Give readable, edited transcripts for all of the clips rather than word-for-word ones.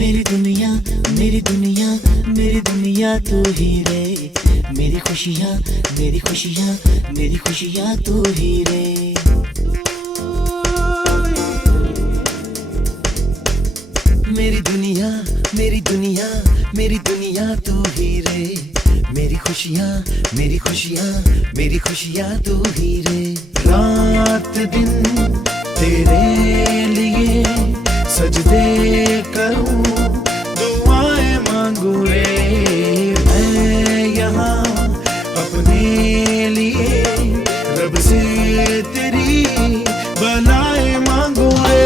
मेरी दुनिया मेरी दुनिया मेरी दुनिया तू ही रे। मेरी खुशियाँ मेरी खुशियाँ मेरी खुशियाँ तू ही रे। मेरी दुनिया मेरी दुनिया मेरी दुनिया तू ही रे। मेरी खुशियाँ मेरी खुशियाँ मेरी खुशियाँ तू ही रे। रात दिन तेरे लिए सजदे करूं, दुआएं मांगू रे। मैं यहाँ अपने लिए रब से तेरी भलाई मांगू रे।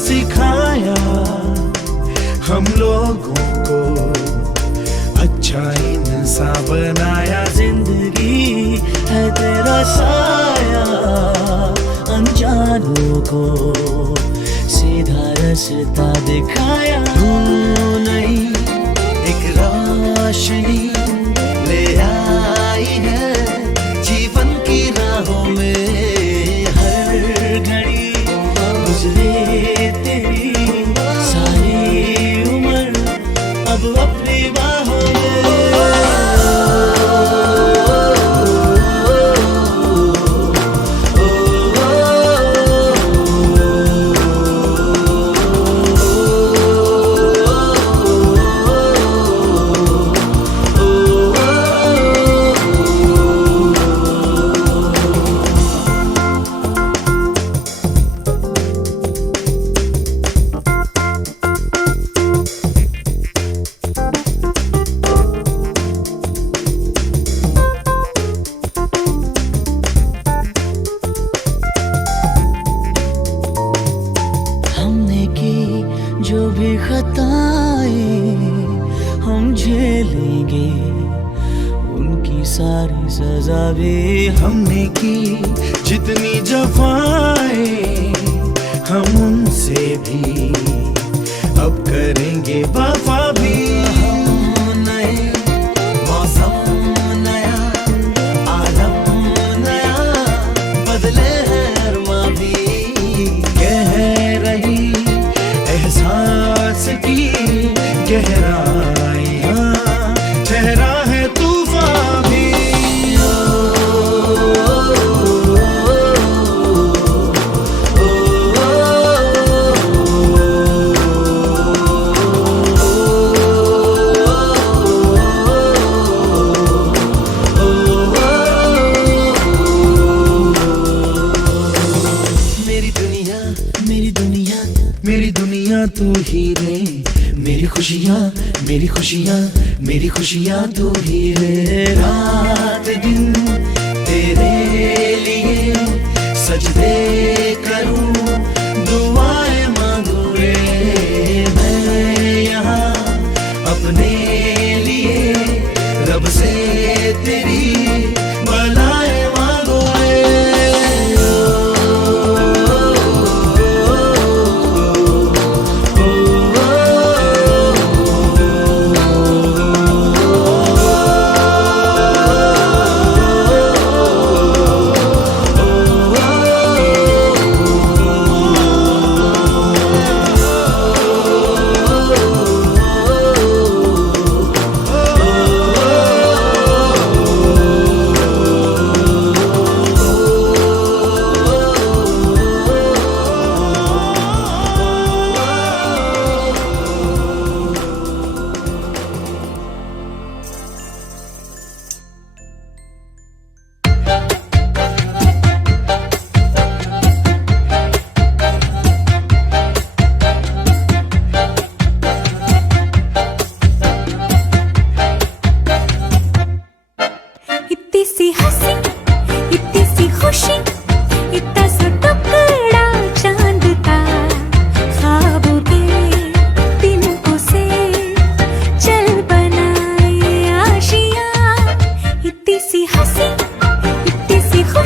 सिखाया हम लोगों को, अच्छा इंसान बनाया। जिंदगी है तेरा साया, अनजानों को सीधा रास्ता दिखाया। तू नहीं एक रोशनी ले आई है जीवन की राहों में। हर घड़ी गुजरे तेरी सारी उम्र अब अपनी बाहों में। जो भी खताएं हम झेलेंगे, उनकी सारी सजा भी हमने की। जितनी जफाएं हम उनसे भी अब करेंगे वफा भी। नए मौसम नया, आलम नया, बदले हैं अरमा भी। कह रही एहसास की गहराइयाँ, चेहरा है तूफान भी। मेरी दुनिया मेरी दुनिया मेरी दुनिया तू ही रे। मेरी खुशियाँ मेरी खुशियाँ मेरी खुशियाँ तू ही रे। रात दिन तेरे लिए सजदे करूं, दुआएं मांगू रे। मैं यहाँ अपने लिए रब से तेरी भलाई मांगू रे।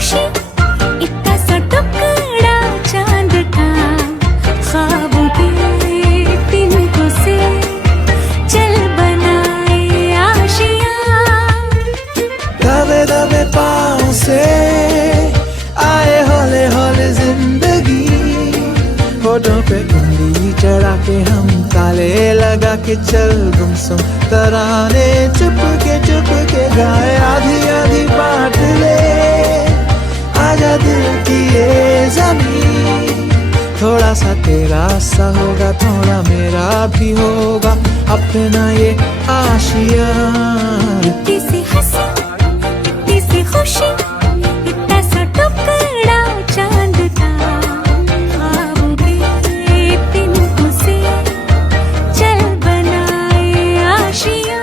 खुशी इतना सा टुकड़ा चांद का ख्वाबों के तिनकों से चल बनाए आशियाँ दबे दबे पाँव से आए हौले हौले जिंदगी होठों पे उंगली चढ़ा के हम ताले लगा के चल गुमसुम तराने चुप के गाए आधी आधी बात ले आजा दिल की ये जमीन थोड़ा सा तेरा सा होगा थोड़ा मेरा भी होगा अपना ये आशियाँ इतनी सी हंसी इतनी सी खुशी इतना सा टुकड़ा चांद का ख्वाबों के तिनकों से चल बनाए आशियाँ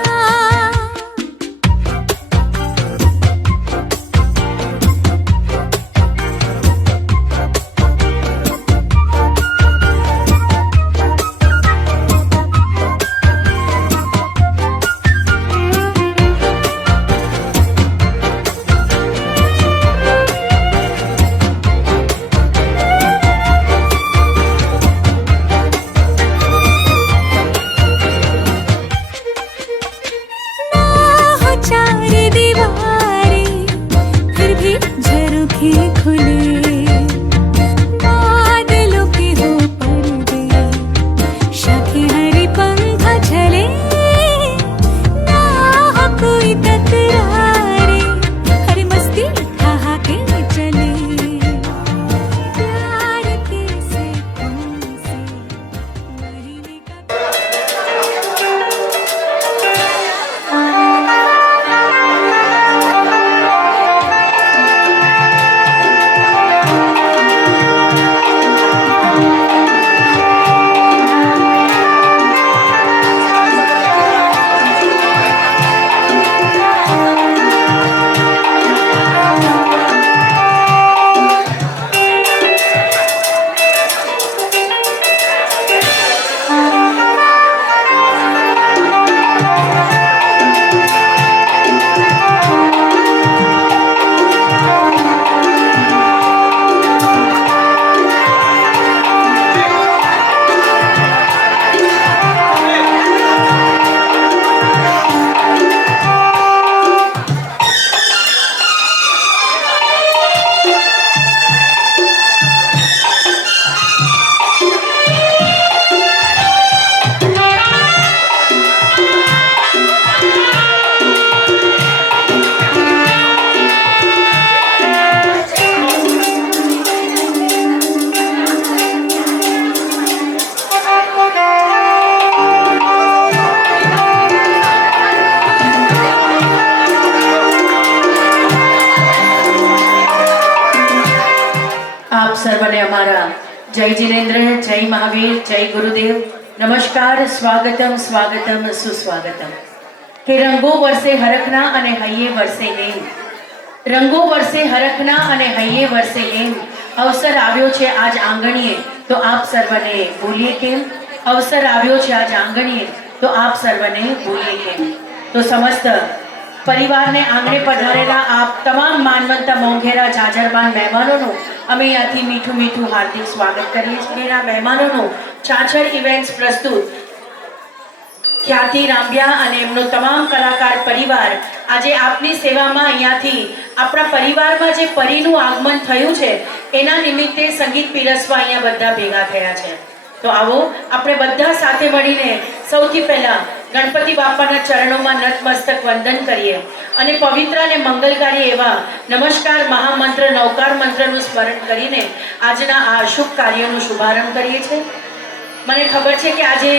चार दीवारें फिर भी झरोखे खुले बादलों के हो पर्दे शाखें हरी पंखा झले ना हो कोई तकरारे हरी मस्ती ठहाके चले प्यार के से तुमसे महीने का आप सर्वने हमारा जय जिनेन्द्र, जय महावीर, जय गुरुदेव, नमस्कार, स्वागतम स्वागतम सुस्वागतम। કે રંગો વર્ષે હરખના અને હૈયે વર્ષે હેમ, રંગો વર્ષે હરખના અને હૈયે વર્ષે હેમ, અવસર આવ્યો છે આજ આંગણીએ તો આપ સર્વને ભૂલીએ કેમ, અવસર આવ્યો છે આજ આંગણીએ તો આપ સર્વને ભૂલીએ કેમ। તો સમસ્ત પરિવારને આંગણે પધારેલા આપ તમામ માનવંતા મોંઘેરા જાજરમાન મહેમાનોનું અમે અહીંયાથી મીઠું મીઠું હાર્દિક સ્વાગત કરીએ છીએ। એના મહેમાનોનું ચાચર ઇવેન્ટ્સ પ્રસ્તુત ખ્યાતિ રામ્યા અને એમનો તમામ કલાકાર પરિવાર આજે આપની સેવામાં અહીંયાથી આપણા પરિવારમાં જે પરીનું આગમન થયું છે એના નિમિત્તે સંગીત પીરસવા અહીંયા બધા ભેગા થયા છે। તો આવો આપણે બધા સાથે મળીને સૌથી પહેલા ગણપતિ બાપાના ચરણોમાં નતમસ્તક વંદન કરીએ અને પવિત્ર અને મંગલકારી એવા નમસ્કાર મહામંત્ર નવકાર મંત્રનું સ્મરણ કરીને આજના આ શુભ કાર્યનો શુભારંભ કરીએ છીએ। મને ખબર છે કે આજે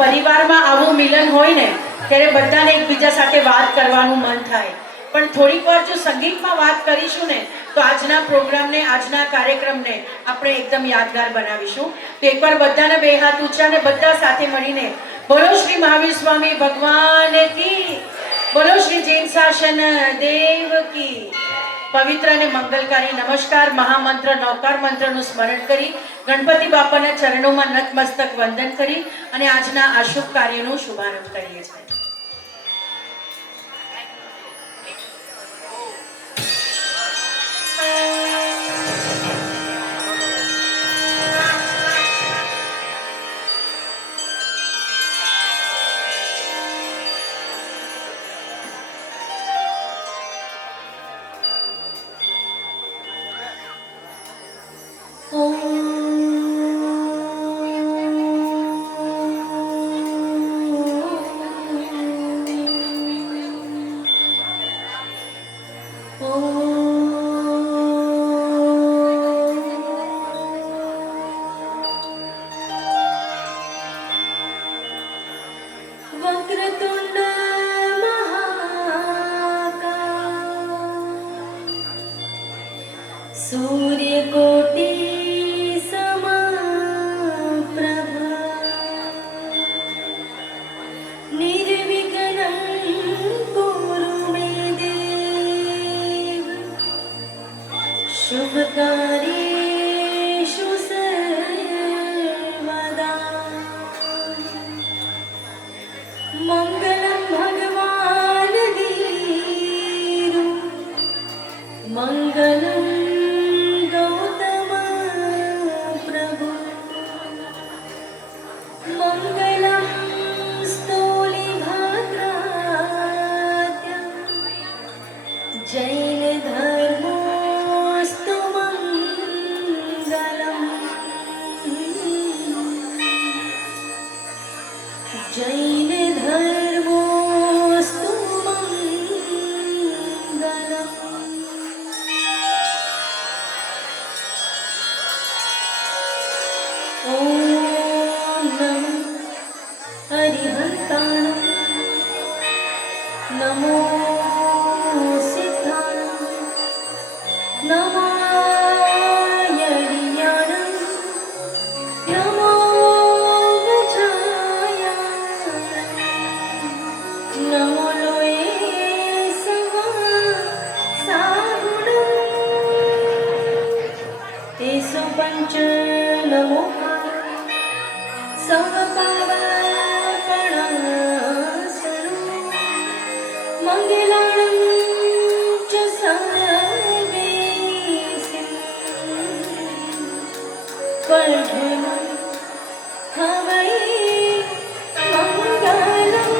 પરિવારમાં આવું મિલન હોય ને ત્યારે બધાને એકબીજા સાથે વાત કરવાનું મન થાય, પણ થોડીક વાર જો સંગીતમાં વાત કરીશું ને તો આજના પ્રોગ્રામને આજના કાર્યક્રમને આપણે એકદમ યાદગાર બનાવીશું। તો એકવાર બધાના બે હાથ ઊંચા ને બધા સાથે મળીને બોલો શ્રી મહાવીર સ્વામી ભગવાન કી, બોલો શ્રી જૈન શાસન દેવ કી। પવિત્ર અને મંગલકારી નમસ્કાર મહામંત્ર નવકાર મંત્રનું સ્મરણ કરી ગણપતિ બાપાના ચરણોમાં નતમસ્તક વંદન કરી અને આજના આ શુભ કાર્યનો શુભારંભ કરીએ છીએ। सूर्यकोटि समप्रभा निर्विघ्नं कुरु मे देव शुभकार्येषु सर्वदा मङ्गलं भगवान् वीरु मङ्गलं गौतम प्रभु मङ्गलं स्तोलिभाद्रात्य जैन धर्मोऽस्तु मङ्गलम् जैन धर्मोऽस्तु मङ्गलम् ॐ नमो हरिहन्ताणं नमो सिद्धाणं नमो यदियाणं नमो गजाय नमो लोये सागुणं तेषु पञ्च नमो समपावपणासनो मङ्गलाणं च सर्वेषु वर्धनं हवै मङ्गलम्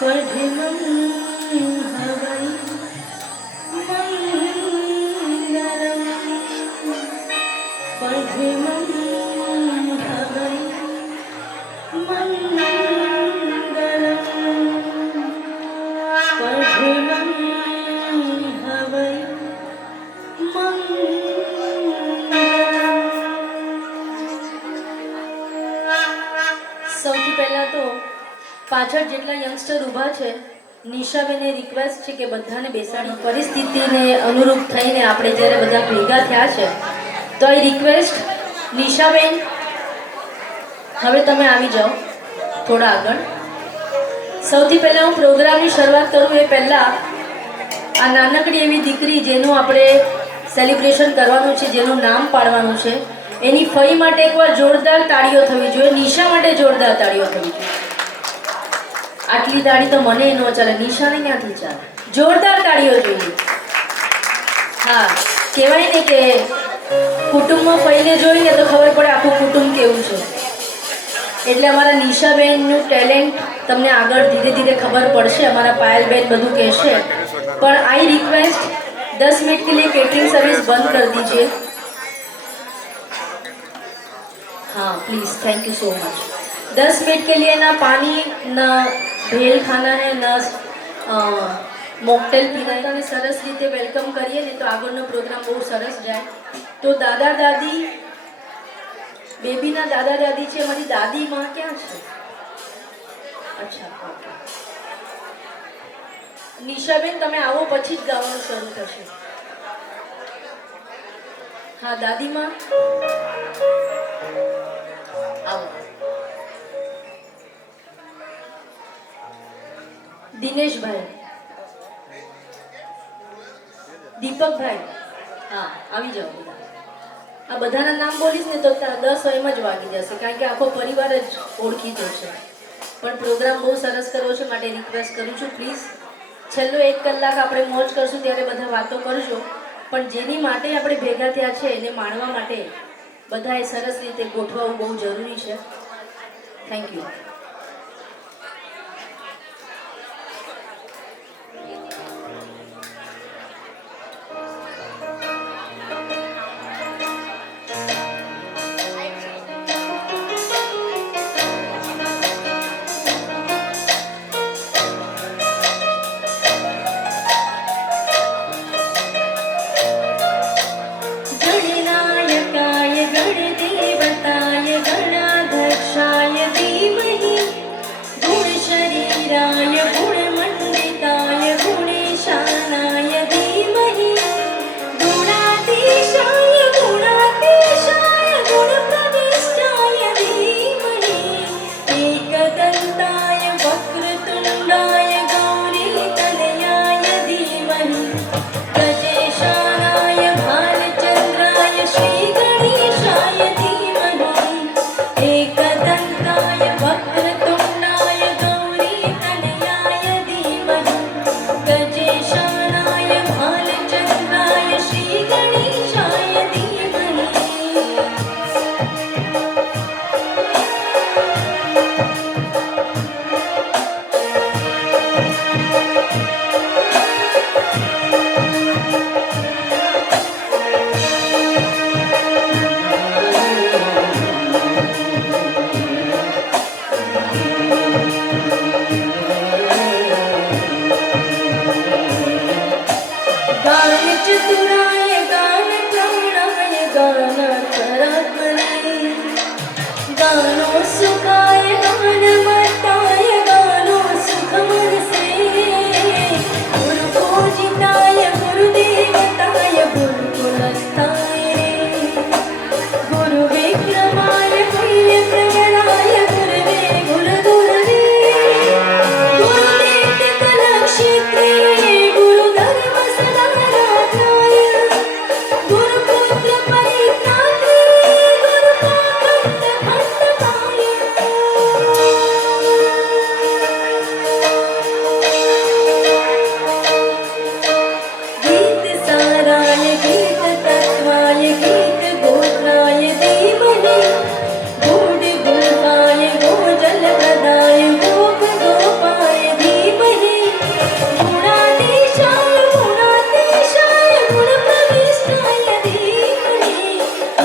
वर्धनं हवै સૌથી પહેલા તો પાછળ જેટલા યંગસ્ટર ઊભા છે નિશાબેને રિક્વેસ્ટ છે કે બધાને બેસાડી પરિસ્થિતિને અનુરૂપ થઈને આપણે જ્યારે બધા ભેગા થયા છે તો એ રિક્વેસ્ટ નિશાબેન હવે તમે આવી જાઓ થોડા આગળ. સૌથી પહેલાં હું પ્રોગ્રામની શરૂઆત કરું એ પહેલાં આ નાનકડી એવી દીકરી જેનું આપણે સેલિબ્રેશન કરવાનું છે, જેનું નામ પાડવાનું છે, એની ફઈ માટે એકવાર જોરદાર તાળીઓ થવી જોઈએ. નિશા માટે જોરદાર તાળીઓ થવી જોઈએ. આટલી તાળી તો મને ન ચાલે, નિશાને ક્યાંથી ચાલે? જોરદાર તાળીઓ જોઈએ. હા, કહેવાય ને કે કુટુંબમાં ફઈને જોઈને તો ખબર પડે આખું કુટુંબ કેવું છે. એટલે અમારા નિશાબેનનું ટેલેન્ટ તમને આગળ ધીરે ધીરે ખબર પડશે. અમારા પાયલબેન બધું કહેશે. પણ આઈ રિક્વેસ્ટ 10 मिनट के लिए केटरिंग सर्विस बंद कर दीजिए. हाँ please, thank you so much. 10 minute के लिए ना पानी ना भेल खाना है ना મોકટેલ પીના है. સરસ રીતે વેલકમ કરીએ ને તો આગળનો પ્રોગ્રામ બહુ સરસ જાય. તો દાદા દાદી, બેબીના દાદા દાદી છે. મારી દાદી માં ક્યાં છે? અચ્છા, ઓકે. નિશાબેન તમે આવો પછી જ ગાવાનું શરૂ થશે. હા દાદીમાં આવો. દિનેશભાઈ, દીપકભાઈ, હા આવી જાઓ બધા. આ બધાના નામ બોલીશ ને તો 10 એમ જ વાગી જશે, કારણ કે આખો પરિવાર જ ઓળખી જશે. પણ પ્રોગ્રામ બહુ સરસ કરવો છે માટે રિક્વેસ્ટ કરું છું પ્લીઝ છેલ્લો 1 કલાક આપણે મોજ કરશું ત્યારે બધા વાતો કરજો. પણ જેની માટે આપણે ભેગા થયા છે એને માણવા માટે બધાએ સરસ રીતે ગોઠવવું બહુ જરૂરી છે. Thank you. गणनायकाय गणदेवताय गणाध्यक्षाय धीमहि गुणप्रियाय गुणमण्डिताय गुणेशानाय धीमहि गुणाधीशाय गुणाधीशाय गुणप्रविष्टाय धीमहि एकदन्ताय वक्रतुण्डाय गौरीतनयाय धीमहि गजेशानाय भालचन्द्राय श्रीगणेशाय धीमहि एकदन्ताय वक्रतुण्डाय गौरीतनयाय धीमहि गजेशानाय भालचन्द्राय श्रीगणेशाय धीमहि गानचतुराय गानप्रवीणाय गानपरात्मने गानोत्सुकाय गानमत्ताय गानोत्सुकमनसे गुरुपूजिताय गुरुदेवताय गुरुकुलस्थाय गुरुविक्रमाय प्रियप्रवराय गुरवे गुरुगुरवे गुरुनेत्रकलाक्षेत्रे गुरुधर्मसदाराध्याय गुरुपुत्रपरित्रात्रे गुरुपाकण्ठभट्टकाय गीतसाराय गीततत्त्वाय गीतगोत्राय धीमहि गूढगुल्फाय गोजलप्रदाय गोपगोपाय धीमहि गुणाधीशाय गुणाधीशाय गुणप्रविष्टाय धीमहि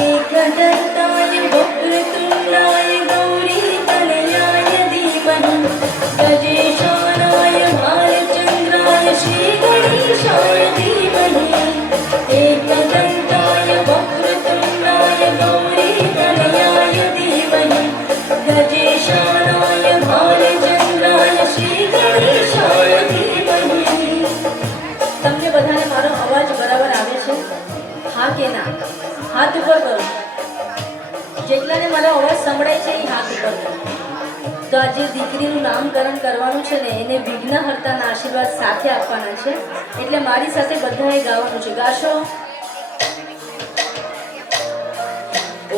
एकदन्ताय वक्रतुण्डाय गौरीतनयाय धीमहि गजेशानाय भालचन्द्राय श्रीगणेशाय धीमहि एकदन्ताय वक्रतुण्डाय गौरीतनयाय धीमहि गजेशानाय भालचन्द्राय श्रीगणेशाय धीमहि તમને બધાને મારો અવાજ બરાબર આવે છે? હા કે ના? હાથ ઉપર કરો. જેટલાને મારો અવાજ સંભળાય છે એ હાથ ઉપર કરો. તો આજે દીકરીનું નામકરણ કરવાનું છે ને એને વિઘ્નહર્તાના આશીર્વાદ સાથે આપવાના છે એટલે મારી સાથે બધાએ ગાવાનું છે. ગાશો?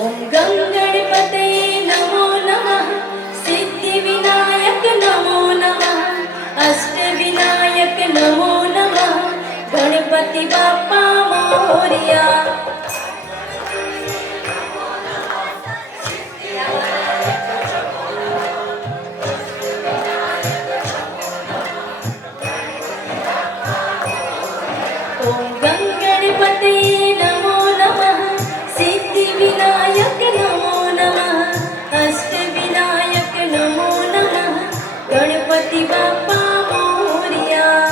ઓમ ગંગ ગણપતયે નમો નમઃ સિદ્ધિવિનાયક નમો નમઃ અષ્ટવિનાયક નમો નમઃ ગણપતિ બાપ્પા મોરયા. ઓમ ગંગ ગણપતયે નમો નમઃ સિદ્ધિવિનાયક નમો નમઃ અષ્ટવિનાયક નમો નમઃ ગણપતિ બાપ્પા મોરયા.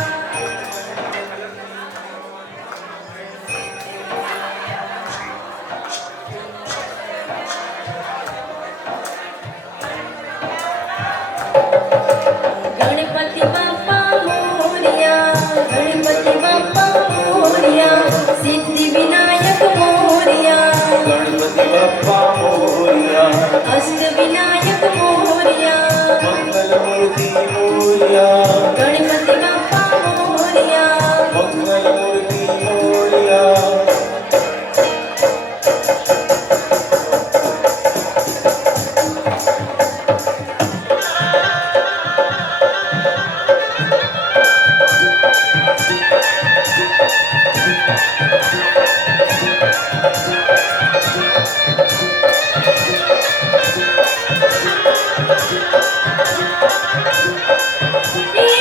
ગણપતિ બાપ્પા મોરયા ગણપતિ બાપ્પા મોરયા સિદ્ધિ વિનાયક મોરયા ગણપતિ બાપ્પા મોરયા અષ્ટ વિનાયક મોરયા મંગલમૂર્તિ મોરયા ગણપતિ બાપ્પા મોરયા મંગલમૂર્તિ મોરયા એ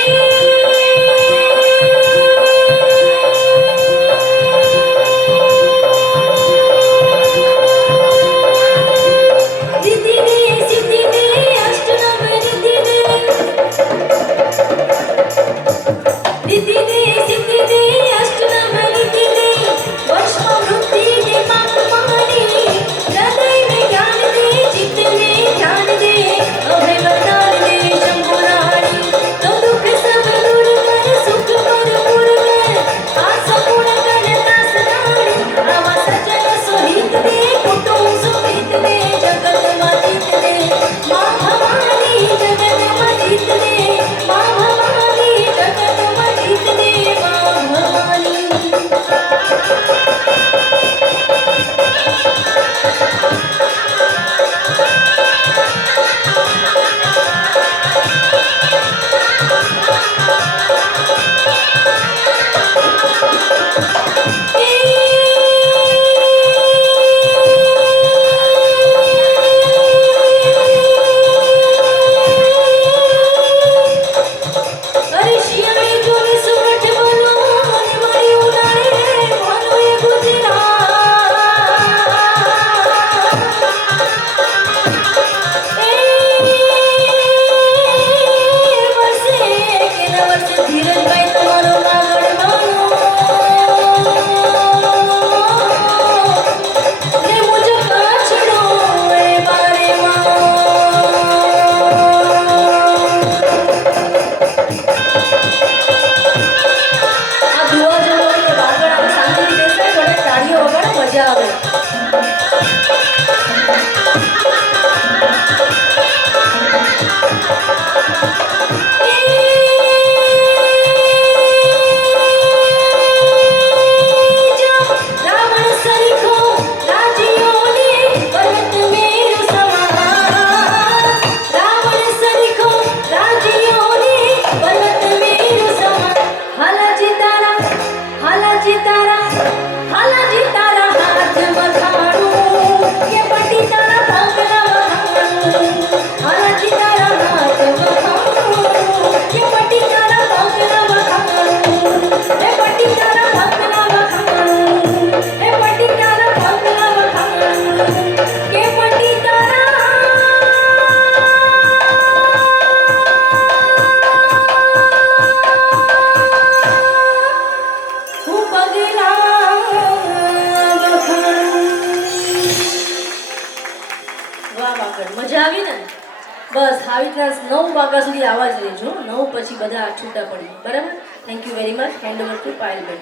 વાગ્યા સુધી આવા જ રહેજો. 9 પછી બધા છૂટા પડી. બરાબર? Thank you very much. Hand over to Payalben.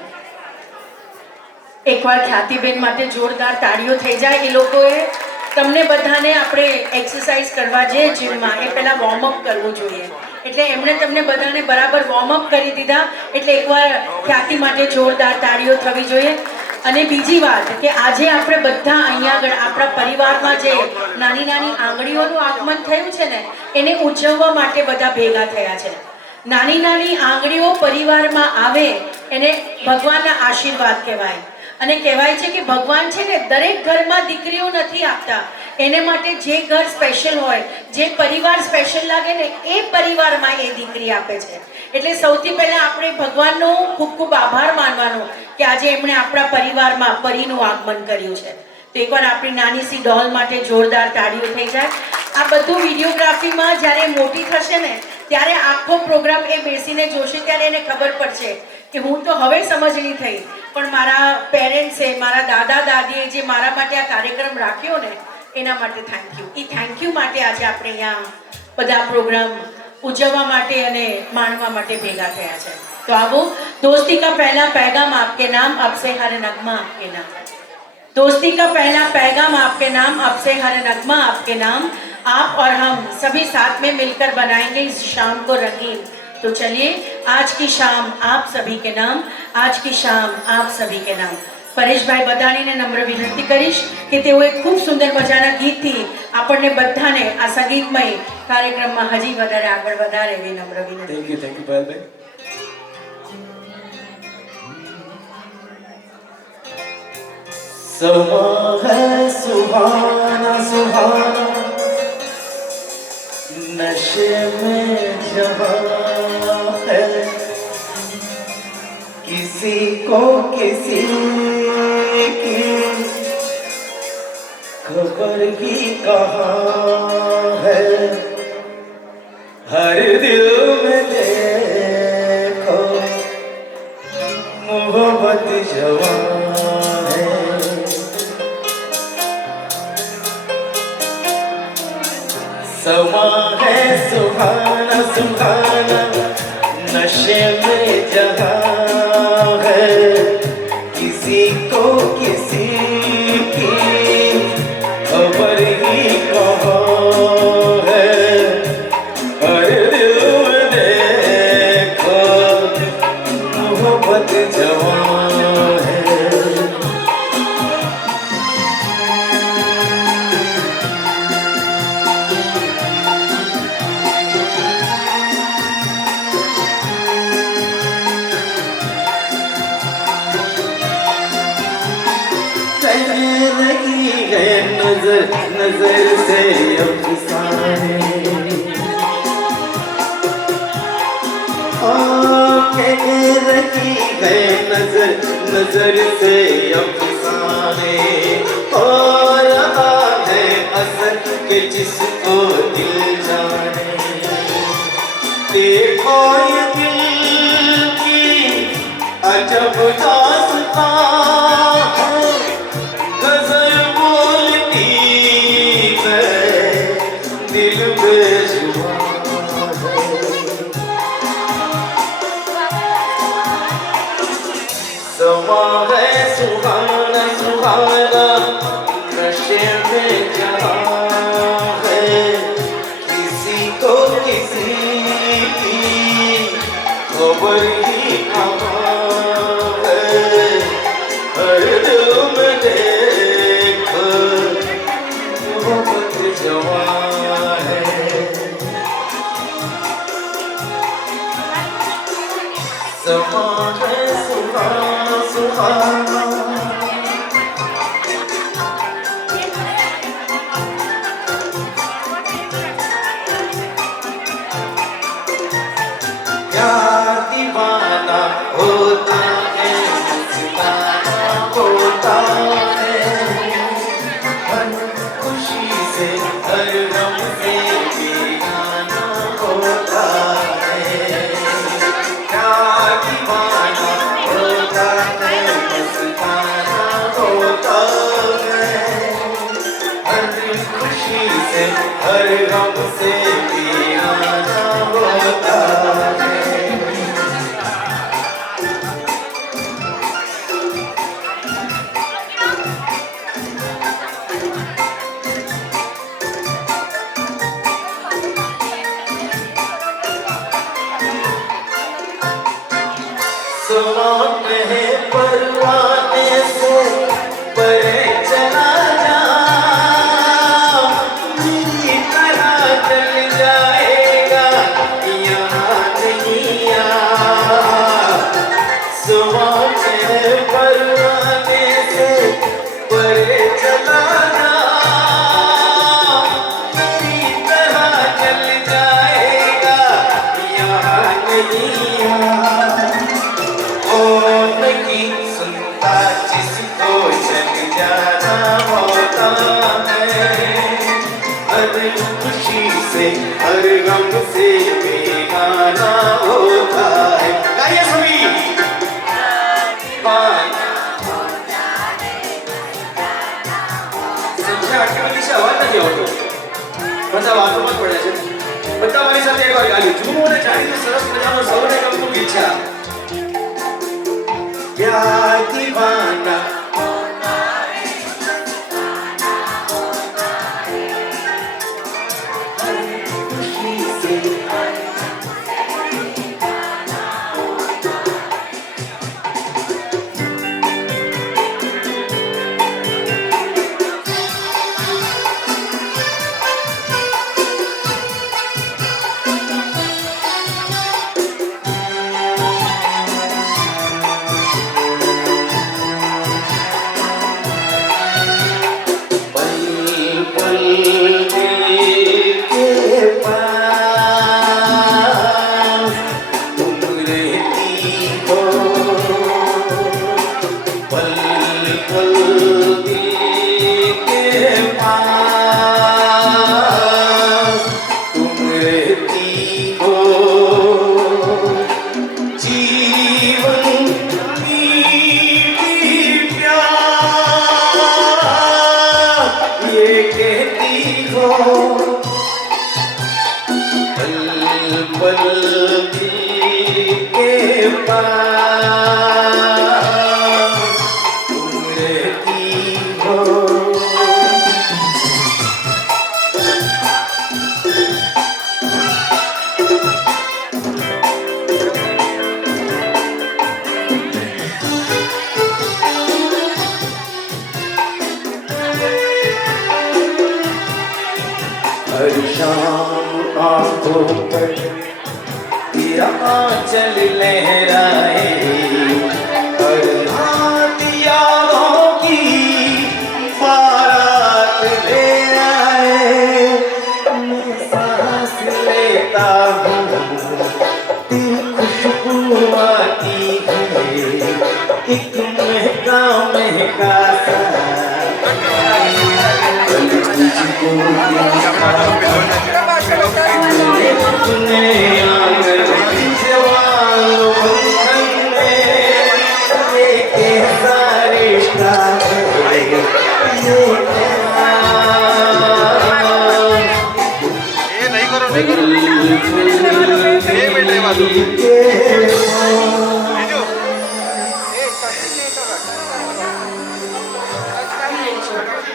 એકવાર ખ્યાતિબેન માટે જોરદાર તાળીઓ થઈ જાય. એ લોકોએ તમને બધાને આપણે એક્સરસાઇઝ કરવા જઈએ જીમમાં એ પહેલાં વોર્મઅપ કરવું જોઈએ. એટલે એમણે તમને બધાને બરાબર વોર્મઅપ કરી દીધા. એટલે એકવાર ખ્યાતિ માટે જોરદાર તાળીઓ થવી જોઈએ. અને બીજી વાત કે આજે આપણે બધા અહીંયા આગળ આપણા પરિવારમાં જે નાની નાની આંગળીઓનું આગમન થયું છે ને એને ઉજવવા માટે બધા ભેગા થયા છે. નાની નાની આંગળીઓ પરિવારમાં આવે એને ભગવાનના આશીર્વાદ કહેવાય. અને કહેવાય છે કે ભગવાન છે ને દરેક ઘરમાં દીકરીઓ નથી આપતા. એને માટે જે ઘર સ્પેશિયલ હોય, જે પરિવાર સ્પેશિયલ લાગે ને એ પરિવારમાં એ દીકરી આપે છે. એટલે સૌથી પહેલાં આપણે ભગવાનનો ખૂબ ખૂબ આભાર માનવાનો કે આજે એમણે આપણા પરિવારમાં પરીનું આગમન કર્યું છે. તો એકવાર આપણી નાની સી ડોલ માટે જોરદાર તાળીઓ થઈ જાય. આ બધું વિડીયોગ્રાફીમાં જ્યારે મોટી થશે ને ત્યારે આખો પ્રોગ્રામ એ બેસીને જોશે ત્યારે એને ખબર પડશે કે હું તો હવે સમજણી થઈ, પણ મારા પેરેન્ટ્સે, મારા દાદા દાદીએ જે મારા માટે આ કાર્યક્રમ રાખ્યો ને એના માટે thank you. A thank you માટે આજે આપણે અહીંયા બધા પ્રોગ્રામ ઉજવવા માટે અને માણવા માટે ભેગા થયા છે. तो आओ, दोस्ती का पहला पैगाम आपके नाम, अब से हर नगमा आपके नाम. दोस्ती का पहला पैगाम आपके नाम, अब से हर नगमा आपके नाम. आप और हम सभी साथ में मिलकर बनाएंगे इस शाम को रंगीन. तो चलिए आज की शाम आप सभी के नाम, आज की शाम आप सभी के नाम. પરેશભાઈ બદાણીને નમ્ર વિનંતી કરીશ કે તેઓ એક ખૂબ સુંદર મજાના ગીતથી આપણને બધાને આ સંગીતમય કાર્યક્રમમાં હજી વધારે આગળ વધારે એવી નમ્ર વિનંતી. Thank you Payalbhai. समा है सुहाना सुहाना नशे में जहाँ है किसी को किसी की खबर ही कहाँ है हर दिल में देखो मोहब्बत जवान समा है सुहाना सुहाना नशे में जहाँ है किसी को किसी की खबर ही कहाँ है हर दिल में देखो मोहब्बत जवान है नजर नजर से अफसाने रखी है नजर नजर से अफसाने और रहा है असर के जिसको दिल जाने देखो ये दिल की अजब दास्तां समा है सुहाना सुहाना नशे में जहाँ है किसी को किसी की खबर ही कहाँ है हर दिल में देखो मोहब्बत जवान है समा है सुहाना सुहाना क्या दीवाना होता है मस्ताना होता है हर खुशी से हर गम से बेगाना होता है क्या दीवाना होता है मस्ताना सुहाने परवाने से परे चला जा, मेरी तरह चल जाएगा यहाँ नहीं आ। सुहाने परवाने से परे चला जा, मेरी तरह चल जाएगा यहाँ नहीं आ। ओ नहीं सुनता जिसको चल जाना होता है, हर खुशी से हर गम से बेगाना होता है। गाइए सभी સંખ્યા આટલી બધી છે, અવાજ નથી આવતો, બધા વાતોમાં જ પડે છે। બધા મારી સાથે એક વાર ગાલી જૂનું અને જાણીતું સરસ મજાનું સૌને ગમતું ગીત છે। યા દીવાના ખુશી સે हर शाम आंखों पर तेरा आंचल लहराए, हर रात यादों की बारात ले आए। मैं सांस लेता हूँ तेरी खुशबू आती है, एक महका महका सा तुझको तूने आंगन भिजवालो बंधन में, ये कैसा रिश्ता है, ये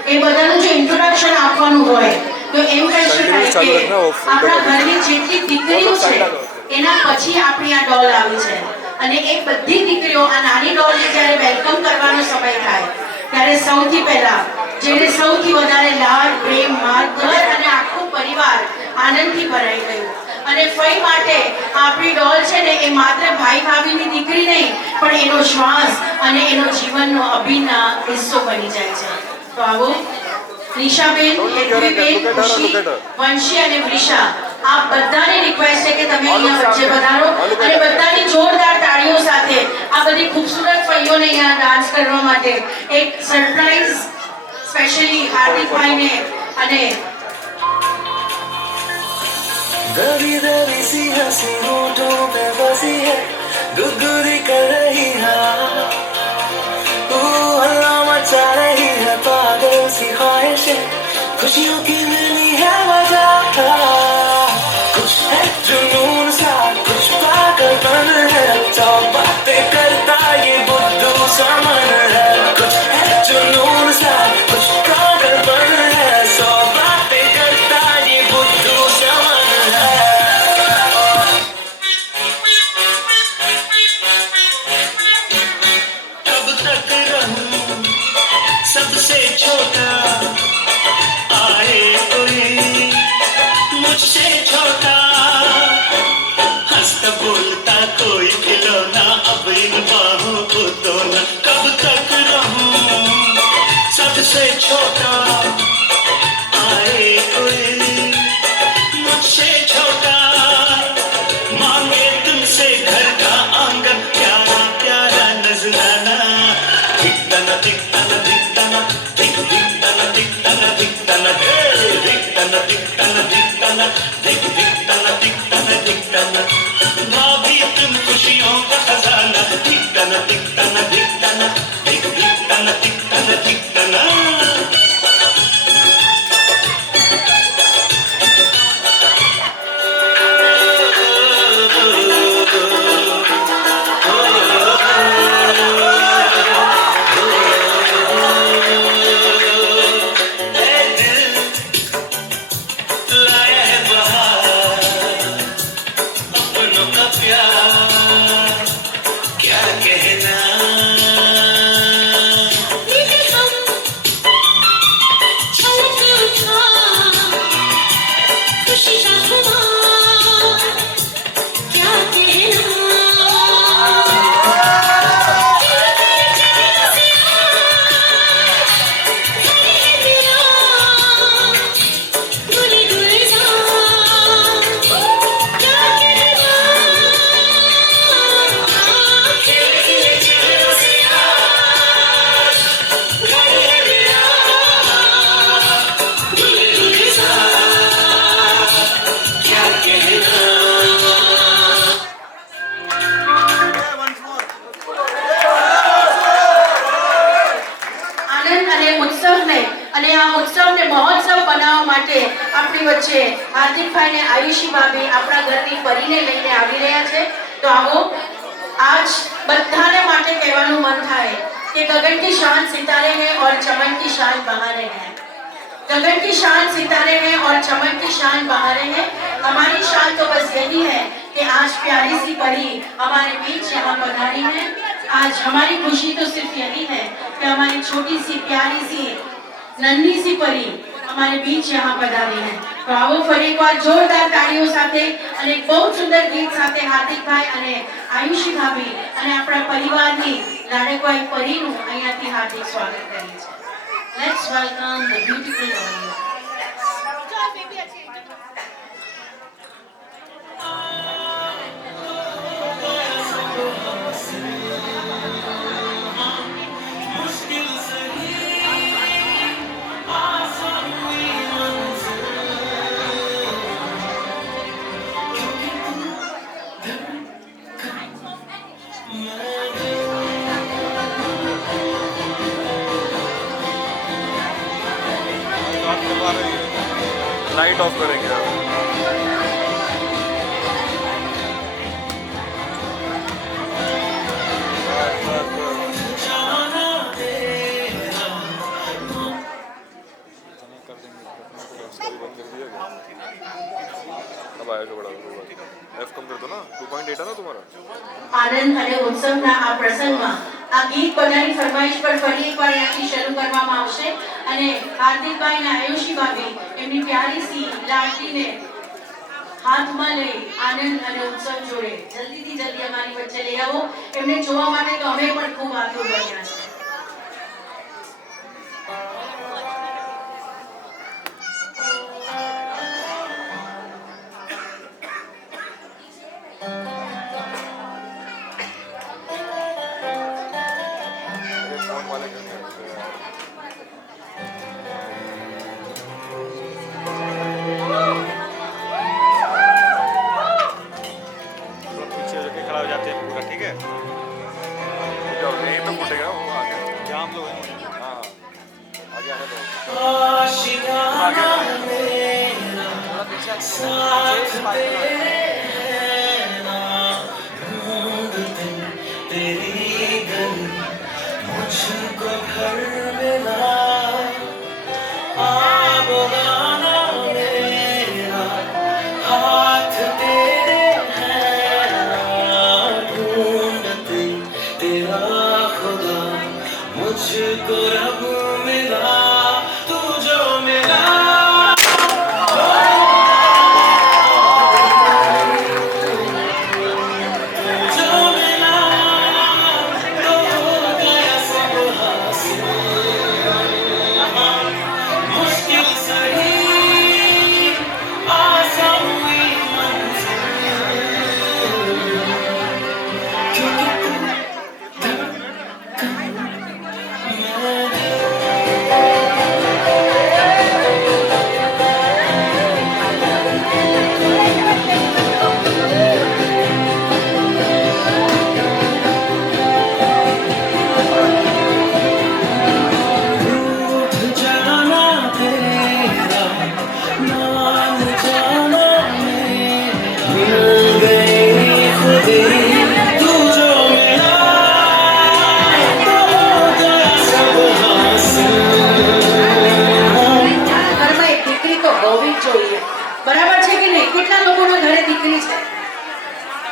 એ બધાનું જે ઇન્ટ્રોડક્શન આપવાનું હોય તો એમ કહી શકાય કે આપણા ઘરની જેટલી દીકરીઓ છે એના પછી આપણી આ ડોલ આવી છે, અને એ બધી દીકરીઓ આ નાની ડોલને જ્યારે વેલકમ કરવાનો સમય થાય ત્યારે સૌથી પહેલા જેને સૌથી વધારે લાડ પ્રેમ માન ઘર અને આખું પરિવાર આનંદથી ભરાઈ ગયું, અને ફઈ માટે આપણી ડોલ છે ને એ માત્ર ભાઈ ભાભીની દીકરી નહીં પણ એનો શ્વાસ અને એનો જીવનનો અભિન્ન હિસ્સો બની જાય છે। તો આવો નિશાબેન, હેતવીબેન, ખુશી, વંશી અને વૃષા, આપ બધાની રિક્વેસ્ટ છે કે તમે અહીંયા વચ્ચે પધારો અને બધાની જોરદાર તાળીઓ સાથે આ બધી ખૂબસૂરત ફઈઓને અહીંયા ડાન્સ કરવા માટે એક સરપ્રાઈઝ સ્પેશિયલી હાર્દિકભાઈને અને दबी दबी सी हंसी होठों पे बसी है, गुदगुदी कर रही है, हल्ला मचा रही है, पागल सी ख्वाहिशें, खुशियों की मिली है वजह, कुछ है जुनून सा, कुछ पागलपन है, तो बातें करता ये बुद्धू सा मन है, कुछ है जुनून सा, कुछ पागलपन है, सौ बातें करता ये बुद्धू सा मन है। भाभी तुम खुशियों का खजाना, दिखता न दिखता न दिखता न, दिखता न दिखता न दिखता न। આપણી વચ્ચે હાર્દિકભાઈ ને આયુષી ભાભી આપણા ઘરની પરીને લઈને આવી રહ્યા છે। તો આવો આજ બધાને માટે કહેવાનું મન થાય કે ગગન की शान सितारे हैं और चमन की शान बहारें हैं। गगन की शान सितारे हैं और चमन की शान बहारें हैं। हमारी शान तो बस यही है कि आज प्यारी सी परी हमारे बीच यहाँ पधारी है। आज हमारी खुशी तो सिर्फ यही है कि हमारी छोटी सी प्यारी सी नन्ही सी परी हमारे बीच यहाँ पधारी है। तो आओ फरी एक बार जोरदार ताड़ीओ साथे અને એક બહુ સુંદર ગીત સાથે હાર્દિકભાઈ અને આયુષી ભાભી અને આપણા પરિવારની લાડકવાઈ પરીનું અહીંયાથી હાર્દિક સ્વાગત કરીએ છીએ। Let's welcome the beautiful audience. Light of करेंगे। अब आया जो बड़ा एफ कम कर दो ना, 2.8 है ना तुम्हारा। આનંદ અને ઉત્સવના આ પ્રસંગમાં આ ગીત બધાની ફરમાઈશ પર ફરી એકવાર અહીંયાથી શરૂ કરવામાં આવશે અને હાર્દિકભાઈ અને આયુષી ભાભી એમની પ્યારી સી લાડલીને હાથમાં લઈ આનંદ અને ઉત્સવ જોડે જલ્દીથી જલ્દી અમારી વચ્ચે લઈ આવો। એમને જોવા માટે તો અમે પણ ખૂબ આતુર બન્યા છે। मुझको रब मिला तू जो मिला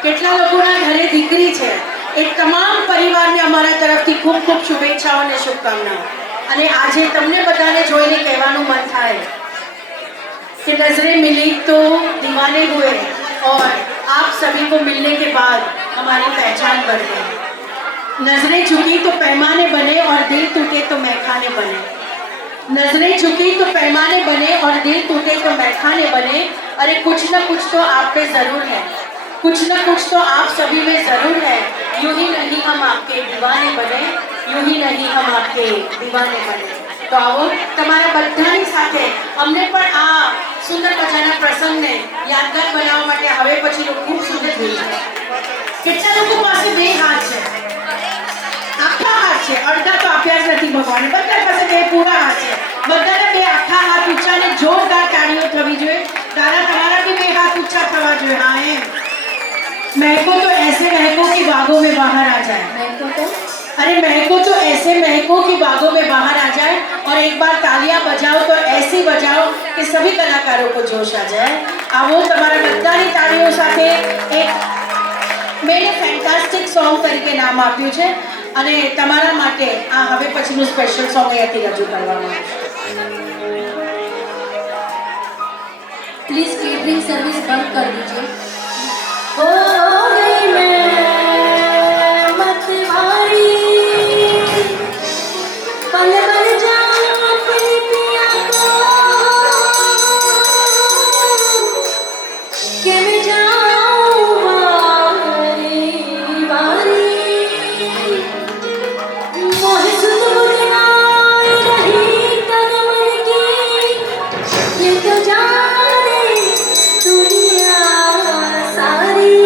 કેટલા લોકોના ઘરે દીકરી છે એ તમામ પરિવારને અમારા તરફથી ખૂબ ખૂબ શુભેચ્છાઓ અને શુભકામનાઓ. અને આજે તમને બધાને જોઈને કહેવાનું મન થાય कि नजरें मिली तो दीवाने हुए और आप सभी को मिलने के बाद हमारी पहचान बढ़ गई. नजरें झुकी तो पैमाने बने और दिल टूटे तो मैखाने बने. नजरें झुकी तो पैमाने बने और दिल टूटे तो मैखाने बने. अरे कुछ न कुछ तो आप पे जरूर है, कुछ न कुछ तो आप सभी में जरूर है. यूं ही नहीं हम आपके दीवाने बने, यूं ही नहीं हम आपके दीवाने बने. તો આવો તમારા બધાની સાથે અમને પણ આ સુંદર મજાના પ્રસંગને યાદગાર બનાવવા માટે હવે પછીનો ખૂબ સુંદર ગીત છે. કેટલા લોકો પાસે બે હાથ છે? આખા હાથ છે. અડધા તો આપ્યા જ નથી ભગવાને. બધા પાસે બે પૂરા હાથ છે. બધાને બે આખા હાથ ઊંચા અને જોરદાર તાળીઓ થવી જોઈએ. તારા તમારા બી બે હાથ ઊંચા થવા જોઈએ. हाँ એમ. महको तो ऐसे महको की बागों में बाहर आ जाए. महको तो अरे महको तो ऐसे महको की बागों में बाहर आ जाए और एक बार तालियां बजाओ तो ऐसी बजाओ कि सभी कलाकारों को जोश आ जाए. आवो તમારા બધાની તાળીઓ સાથે એક મેં ફેન્ટાસ્ટિક સોંગ તરીકે નામ આપ્યું છે અને તમારા માટે આ હવે પછીનું સ્પેશિયલ સોંગ અહીંયાથી રજૂ કરવામાં આવશે. प्लीज केटरिंग सर्विस बंद कर दीजिए. हो गई मैं मतवारी, पल पल जाऊं अपने पिया को, कि मैं जाऊं वारी वारी. मोहे सुध बुध ना रही तन मन की, ये तो जाने दुनिया सारी.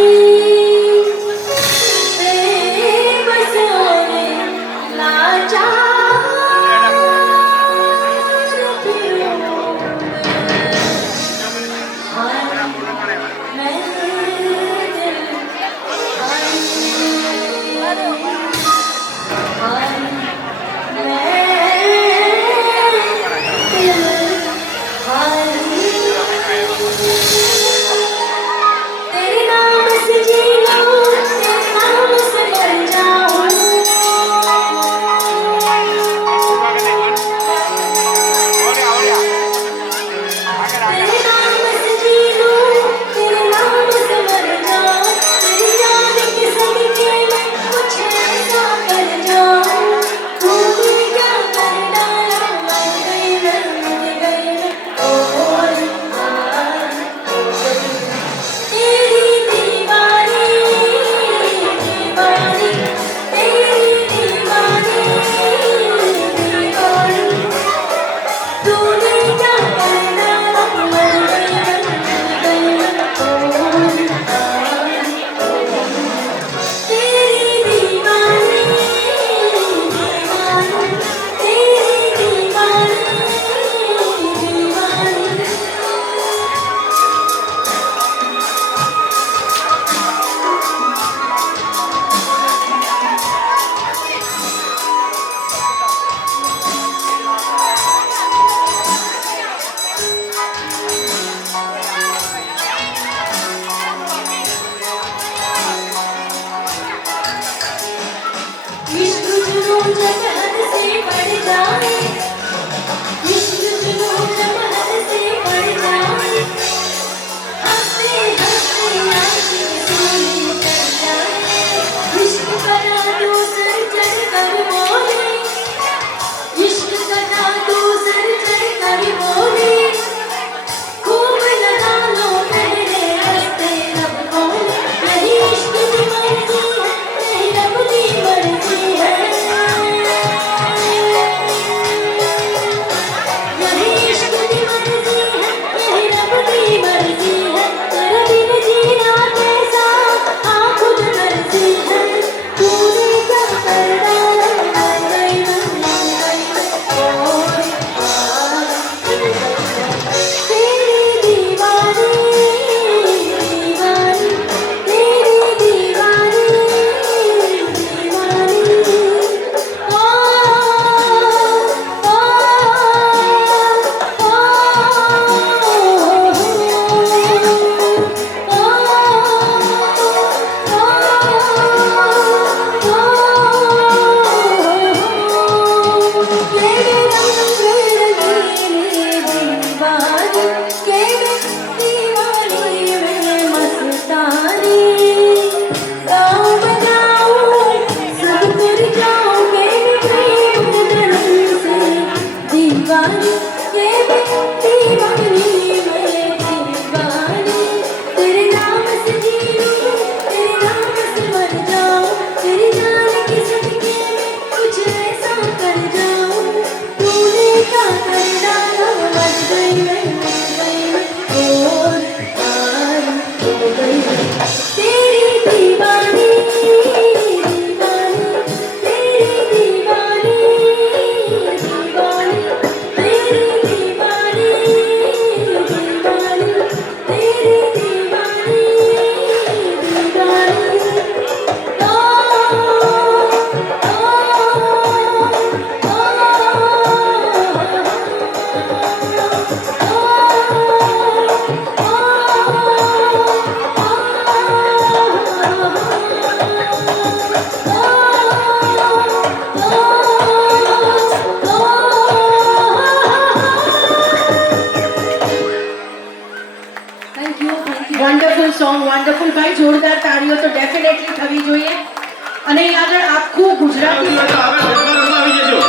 ગુજરાતી હવે ગરબામાં આવી જજો.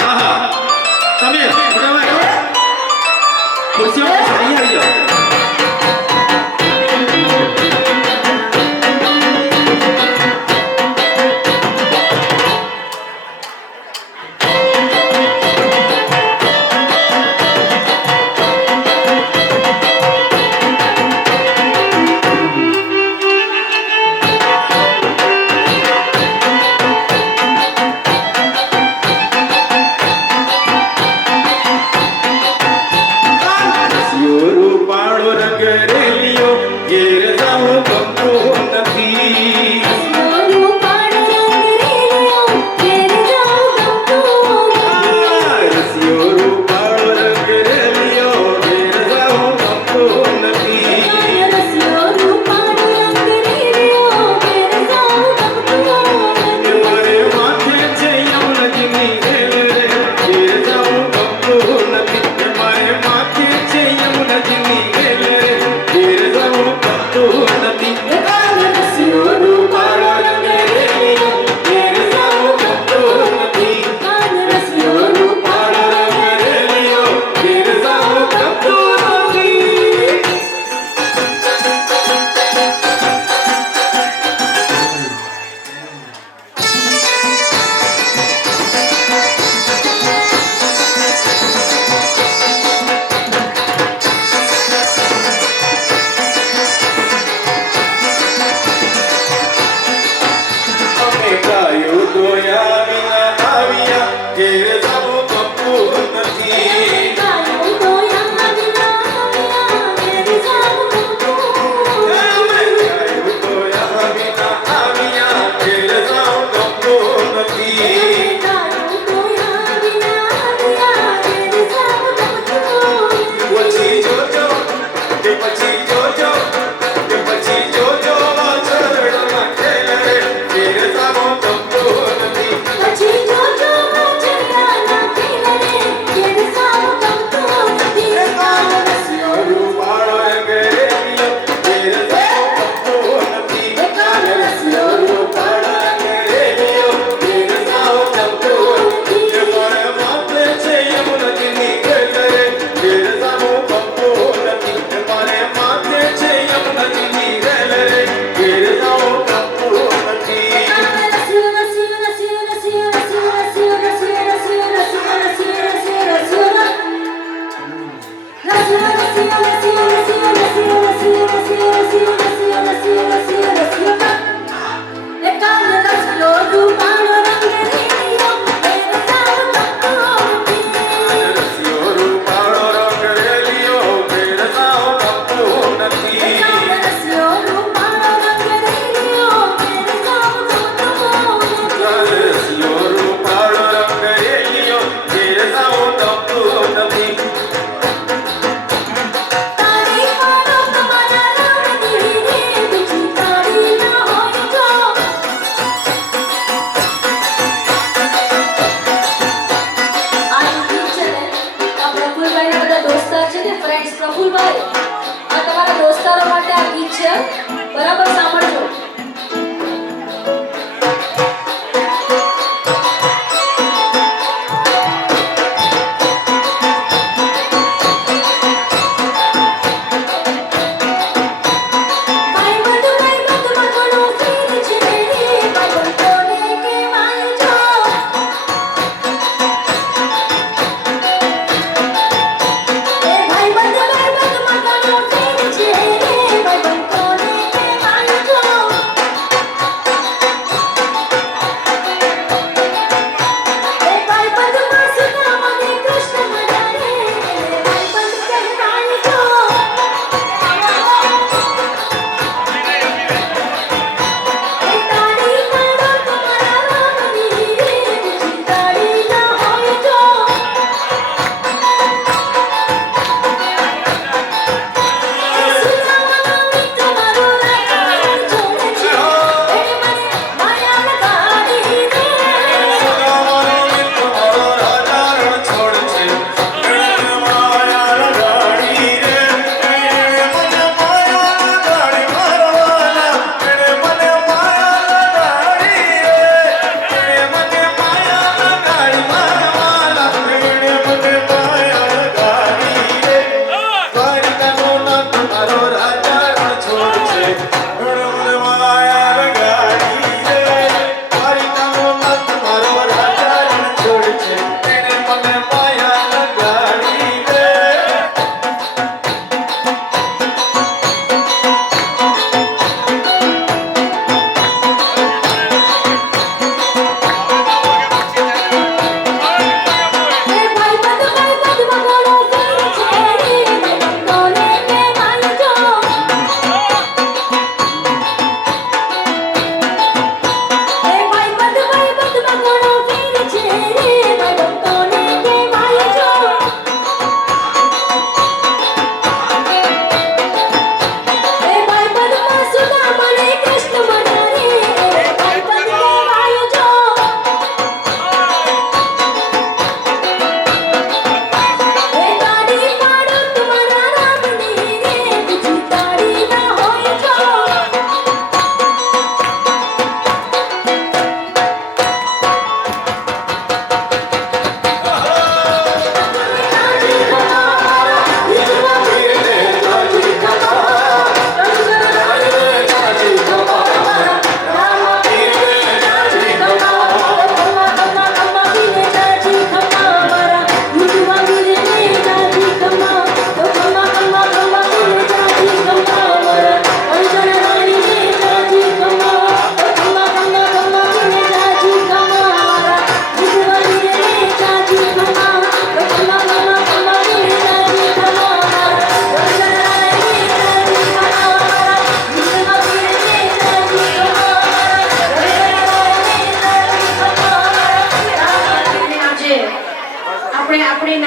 હા હા તમે મોટા ભાઈ ખુરશીઓ પર સાઈ આવી જાઓ.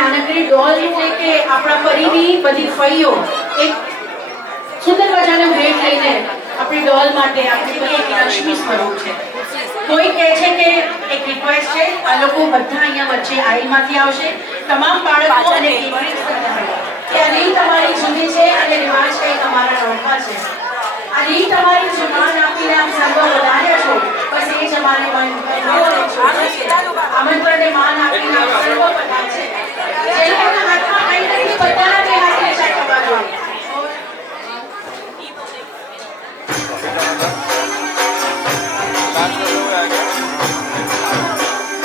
નાનકડી ડોલ કે આપણા પરીની બધી ફઈઓ એક સુંદર મજાનો ભેટ લઈને આપણી ડોલ માટે આપણી પરી એક લક્ષ્મી સ્વરૂપ છે. કોઈ કહે છે કે એક રિક્વેસ્ટ છે, આ લોકો બધા અહીંયા વચ્ચે આઈલમાંથી આવશે, તમામ બાળકો અને પેરેન્ટ્સ કે આ રીત તમારી જૂની છે અને રિવાજ કંઈક અમારા નોખા છે. આ રીત તમારી જુમાન આપીને આમ સર્વ વધાર્યા છો, બસ એ જ અમારે આમંત્રણને માન આપીને આપ સર્વ પધાર છે. જે લોકોના હાથમાં કંઈ નથી બધાના બે હાથ ઈચ્છા કરવા જોઈએ.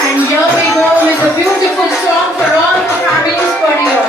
And here we go with a beautiful song for all the families for you.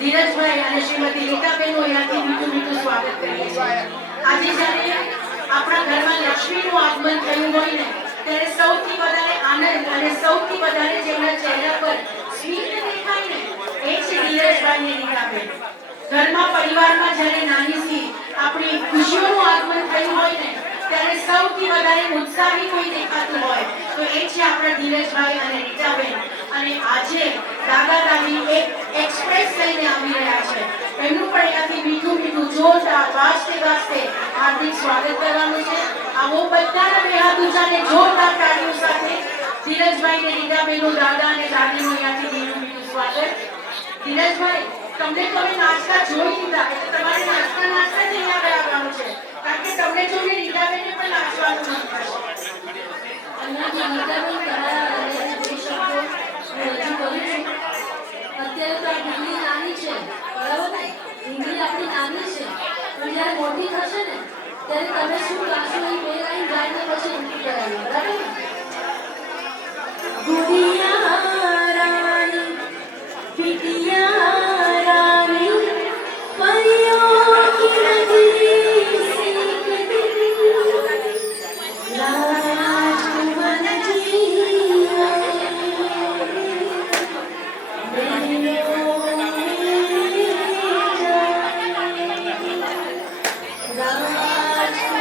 Dhirajbhai અને શ્રીમતી રીતાબેનનું અહીંયાથી મીઠું મીઠું સ્વાગત કરીએ છીએ. આજે જ્યારે આપણા ઘરમાં લક્ષ્મીનું આગમન થયું હોય ને ત્યારે સૌથી વધારે આનંદ અને સૌથી વધારે જેમના ચહેરા પર સ્મિત દેખાય ને એ છે ધીરજભાઈ અને રીતાબેન. ઘરમાં પરિવારમાં જ્યારે નાની સી આપણી ખુશીઓનું આગમન થયું હોય ને ત્યારે સૌથી વધારે ઉત્સાહી કોઈ દેખાતું હોય તો એ છે આપણા ધીરજભાઈ અને રીતાબેન. અને આજે દાદા દાદી એક એક્સપ્રેસ લઈને આવી રહ્યા છે. એમનું પણ અહીંયાથી મીઠું મીઠું જોરદાર વાજતે ગાજતે હાર્દિક સ્વાગત કરવાનું છે. આવો બધાના બે હાથ ઊંચા અને જોરદાર તાળીઓ સાથે ધીરજભાઈ ને રીતાબેનનું દાદા અને દાદીનું અહીંયાથી મીઠું મીઠું સ્વાગત. ધીરજભાઈ, તમને તો અમે નાચતા જોઈ લીધા એટલે તમારે નાચતા જ અહીંયા આવવાનું છે, કારણ કે તમને જોઈને રીતાબેનને પણ નાચવાનું મન થશે. અત્યારે તો આ ઢીંગલી નાની છે, બરાબર ને? ઢીંગલી આપણી નાની છે, પણ જ્યારે મોટી થશે ને ત્યારે તમે શું ગાશો એ બે લાઈન ગાઈને પછી એન્ટ્રી કરાવી, બરાબર ને? ગુડિયા રાણી बिटिया रानी परियों की नगरी से Rajkumar ji Rajkumar ji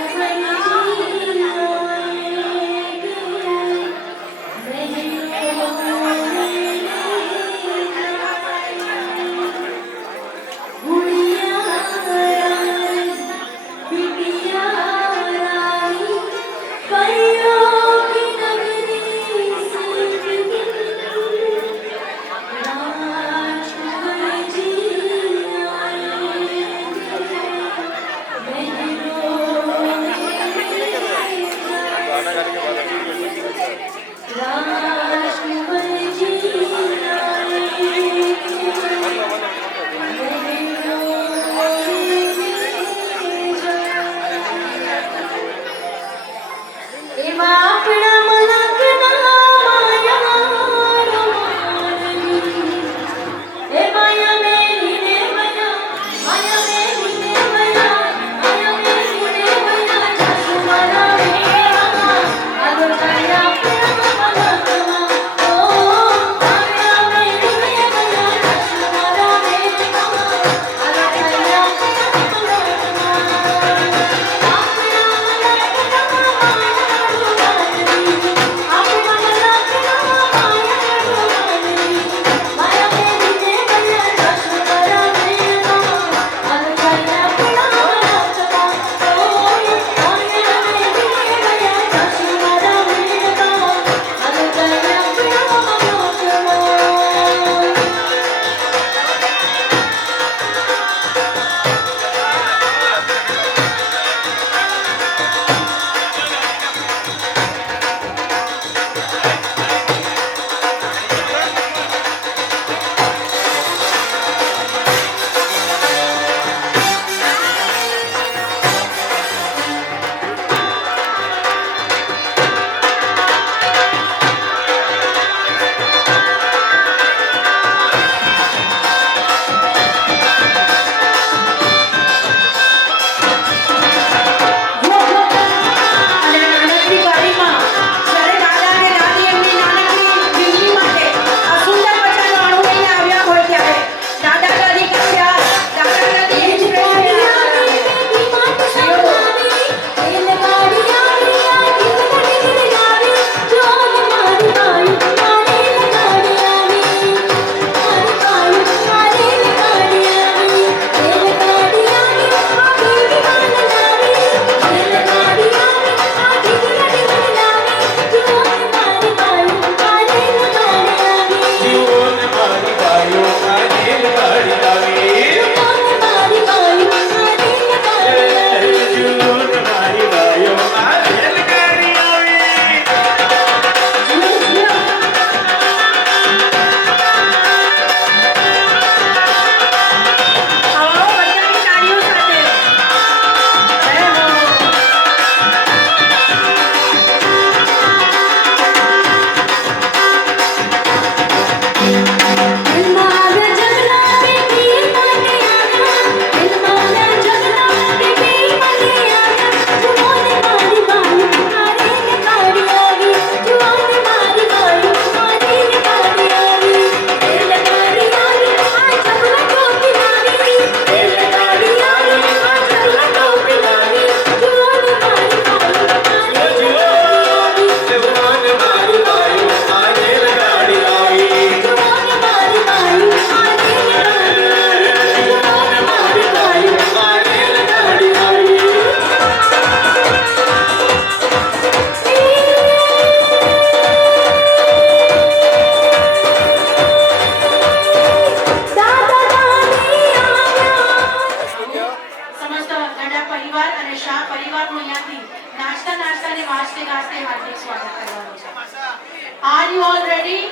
Are you all ready?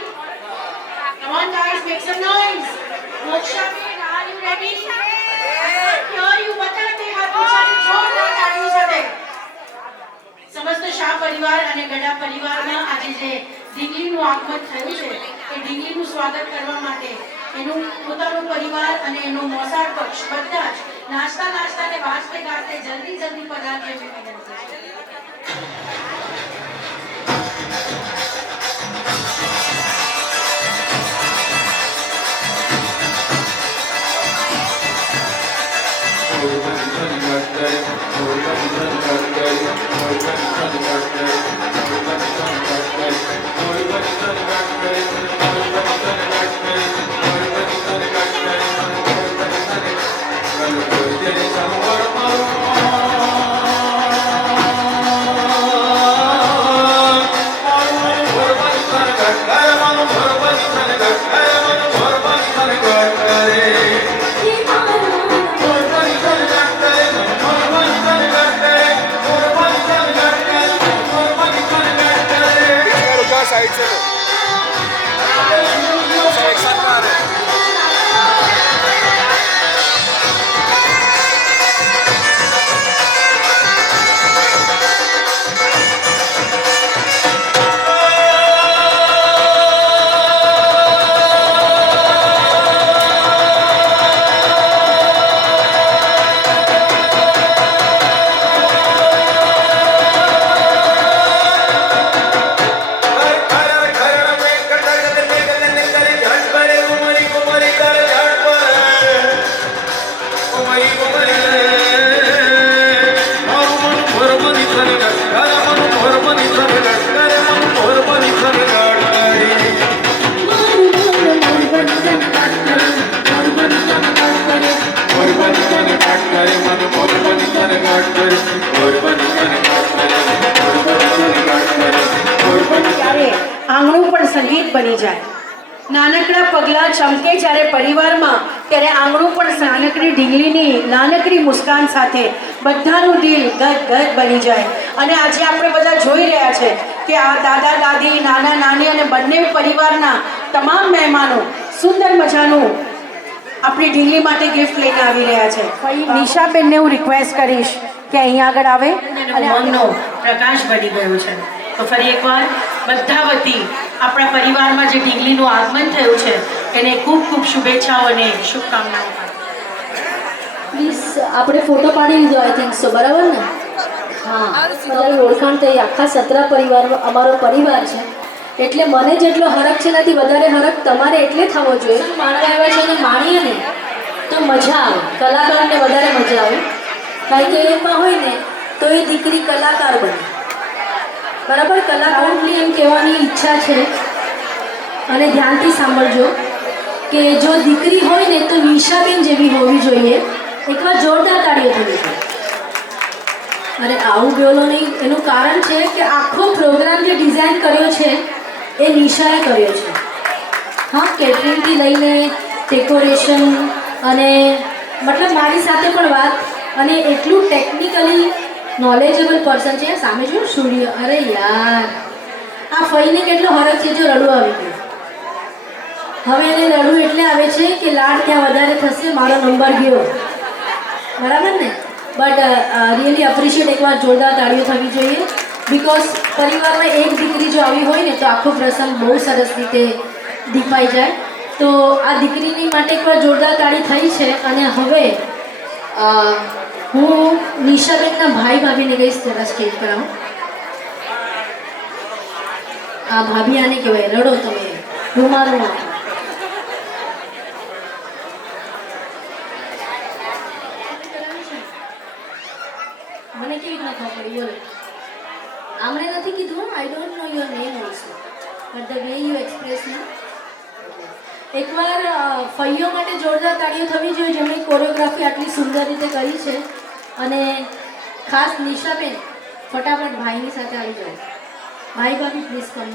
Come on guys, make some noise. Moksha Bhen, are you ready? I can't hear you. બધાને હાથ ઉંચાઈને જોરદાર તાળીઓ સાથે. સમસ્ત શાહ પરિવાર અને ગડા પરિવારમાં આજે જે ઢીંગલીનું આગમન થયું છે એ ઢીંગલીનું સ્વાગત કરવા માટે એનું પોતાનું પરિવાર અને એનું મોસાળ પક્ષ બધા જ નાચતા નાચતા ને વાજતે ગાજતે જલ્દી પધારજો એવી વિનંતી છે. થને ગાડ અરે મન મોર બની થને ગાડ અરે મન મોર બની થને ગાડ ત્યારે આંગણું પણ સંગીત બની જાય. નાનકડા પગલાં ચમકે જ્યારે પરિવારમાં, ત્યારે આંગણું પણ નાનકડી ઢીંગલીની નાનકડી મુસ્કાન સાથે બધાનું દિલ ગદ ગદ બની જાય. અને આજે આપણે બધા જોઈ રહ્યા છે કે આ દાદા દાદી, નાના નાની અને બંને પરિવારના તમામ મહેમાનો સુંદર મજાનું આપણી ઢીંગલી માટે ગિફ્ટ લઈને આવી રહ્યા છે. નિશાબેનને હું રિક્વેસ્ટ કરીશ કે અહીંયા આગળ આવે અને ઉમંગનો પ્રકાશ બની ગયો છે. તો ફરી એકવાર બધા વતી આપણા પરિવારમાં જે ઢીંગલીનું આગમન થયું છે એને ખૂબ ખૂબ શુભેચ્છાઓ અને શુભકામનાઓ. પ્લીઝ આપણે ફોટો પાડી લીધો આઈ થિંક સો, બરાબર ને? હા, તમારી ઓળખાણ થઈ. આખા સતરા પરિવાર અમારો પરિવાર છે, એટલે મને જેટલો હરખ છે એનાથી વધારે હરખ તમારે એટલે થવો જોઈએ. માણવા આવ્યા છે અને માણીએ ને તો મજા આવે, કલાકારને વધારે મજા આવે. કારણ કે એમાં હોય ને તો એ દીકરી કલાકાર બને, બરાબર? કલાકારની એમ કહેવાની ઈચ્છા છે, અને ધ્યાનથી સાંભળજો કે જો દીકરી હોય ને તો નિશાબેન જેવી હોવી જોઈએ. એકવાર જોરદાર તાળીઓ થવી જોઈએ. અરે આવું બોલો નહીં, એનું કારણ છે કે આખો પ્રોગ્રામ જે ડિઝાઇન કર્યો છે એ નિશાએ કર્યો છે. હા, કેટરિંગથી લઈને ડેકોરેશન, અને મતલબ મારી સાથે પણ વાત, અને એટલું ટેકનિકલી નોલેજેબલ પર્સન છે. સામે જો સ્ટુડિયો, અરે યાર આ ફઈને કેટલો હરખ છે. જો રડવું આવી ગયું, હવે એને રડવું એટલે આવે છે કે લાડ ત્યાં વધારે થશે, મારો નંબર ગયો, બરાબર ને? બટ રિયલી અપ્રિશિએટ, એકવાર જોરદાર તાળીઓ થવી જોઈએ. બિકોઝ પરિવારમાં એક દીકરી જો આવી હોય ને તો આખો પ્રસંગ બહુ સરસ રીતે દીપાઈ જાય. તો આ દીકરીની માટે એકવાર જોરદાર તાળી થઈ છે. અને હવે હું નિશાબેનના ભાઈ ભાભીને કહીશ જરા સ્ટેજ પર આવો. આ ભાભી આને કહેવાય, રડો તમે, રૂમાલો નાખો. મને કેવી રીતના ખબર પડી બોલો? આમણે નથી કીધું, I don't know your name also, but the way you express ના. એકવાર ફઈઓ માટે જોરદાર તાળીઓ થવી જોઈએ, જેમણે કોરિયોગ્રાફી આટલી સુંદર રીતે કરી છે. અને ખાસ નિશાબેન, ફટાફટ ભાઈની સાથે આવી જાઓ. ભાઈ ભાભી પ્લીઝ કમ.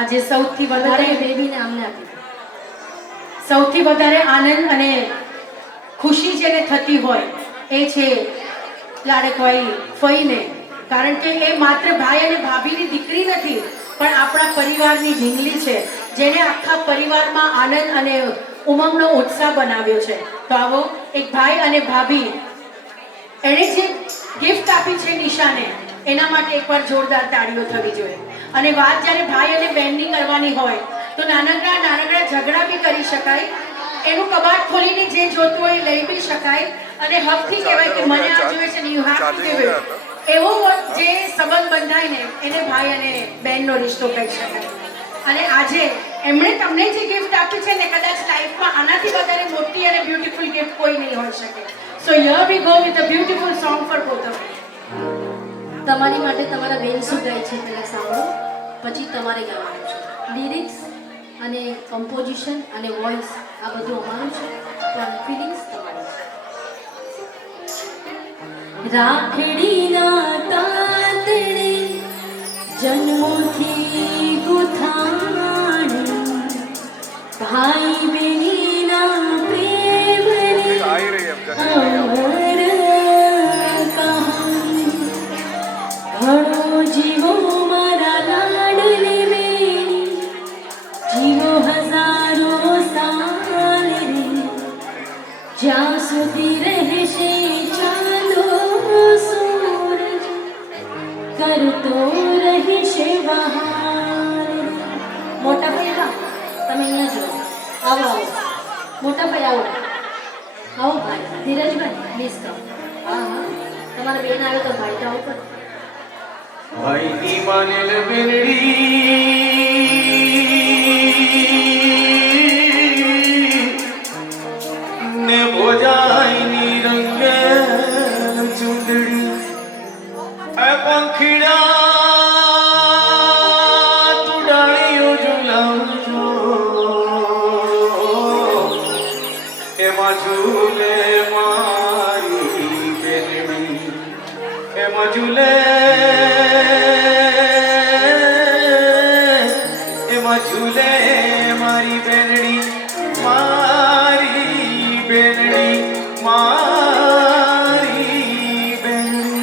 આજે સૌથી વધારે બેબીને આમને આપી દો. સૌથી વધારે આનંદ અને ખુશી જેને થતી હોય એ છે લાડકવાઈ ફઈને. કારણ કે એ માત્ર ભાઈ અને ભાભીની દીકરી નથી, પણ આપણા પરિવારની ઢીંગલી છે, જેને આખા પરિવારમાં આનંદ અને ઉમંગનો ઉત્સાહ બનાવ્યો છે. તો આવો એક ભાઈ અને ભાભી, એણે જે ગિફ્ટ આપી છે નિશાને, એના માટે એકવાર જોરદાર તાળીઓ થવી જોઈએ. અને વાત જ્યારે ભાઈ અને બહેનની કરવાની હોય તો નાનકડા ઝઘડા બી કરી શકાય. એનું કબાટ ખોલીને જે જોતું હોય લઈ બી શકાય. અને હકથી કહેવાય કે મને આ જોઈએ છે ને you have to give it. એવો જે સંબંધ બંધાય ને એને ભાઈ અને બહેનનો રિશ્તો કહી શકાય. અને આજે એમણે તમને જે ગિફ્ટ આપી છે ને, કદાચ લાઈફમાં આનાથી વધારે મોટી અને બ્યુટીફુલ ગિફ્ટ કોઈ નહીં હોઈ શકે. સો here we go with a beautiful song four both of you. તમારી માટે તમારા બેન શું ગાય છે પહેલાં સાંભળો, પછી તમારે ગાવાનું છે. લિરિક્સ અને કમ્પોઝિશન અને વોઇસ આ બધું અમારું છે, પણ ફિલિંગ્સ તમારી છે. રાખડીના તાતણે જન્મોથી ગુથાણી, ભાઈ બહેનના પ્રેમની અમર ઘણો જીવો મારા લાડલી બેની, જીવો હજારો સાલ રે, જ્યાં સુધી રહેશે ચાંદો સૂરજ, કરતો રહીશે બહાર. મોટા ભાઈ હા, તમે અહીંયા જો, આવો આવો મોટા ભાઈ, આવો આવો ભાઈ. ધીરજભાઈ પ્લીઝ કહો. હા હા, તમારા બેન આવે તો ભાઈ જાઓ પર. ભાઈની માનેલ બેનડી ને ભોજાઈની રંગે ચૂંદડી એ પંખીડા તું ડાળીઓ ઝુલાવજો એમાં ઝૂલે મારી બેનડી એમાં ઝૂલે એમાં ઝૂલે મારી બેનડી મારી બેનડી મારી બેનડી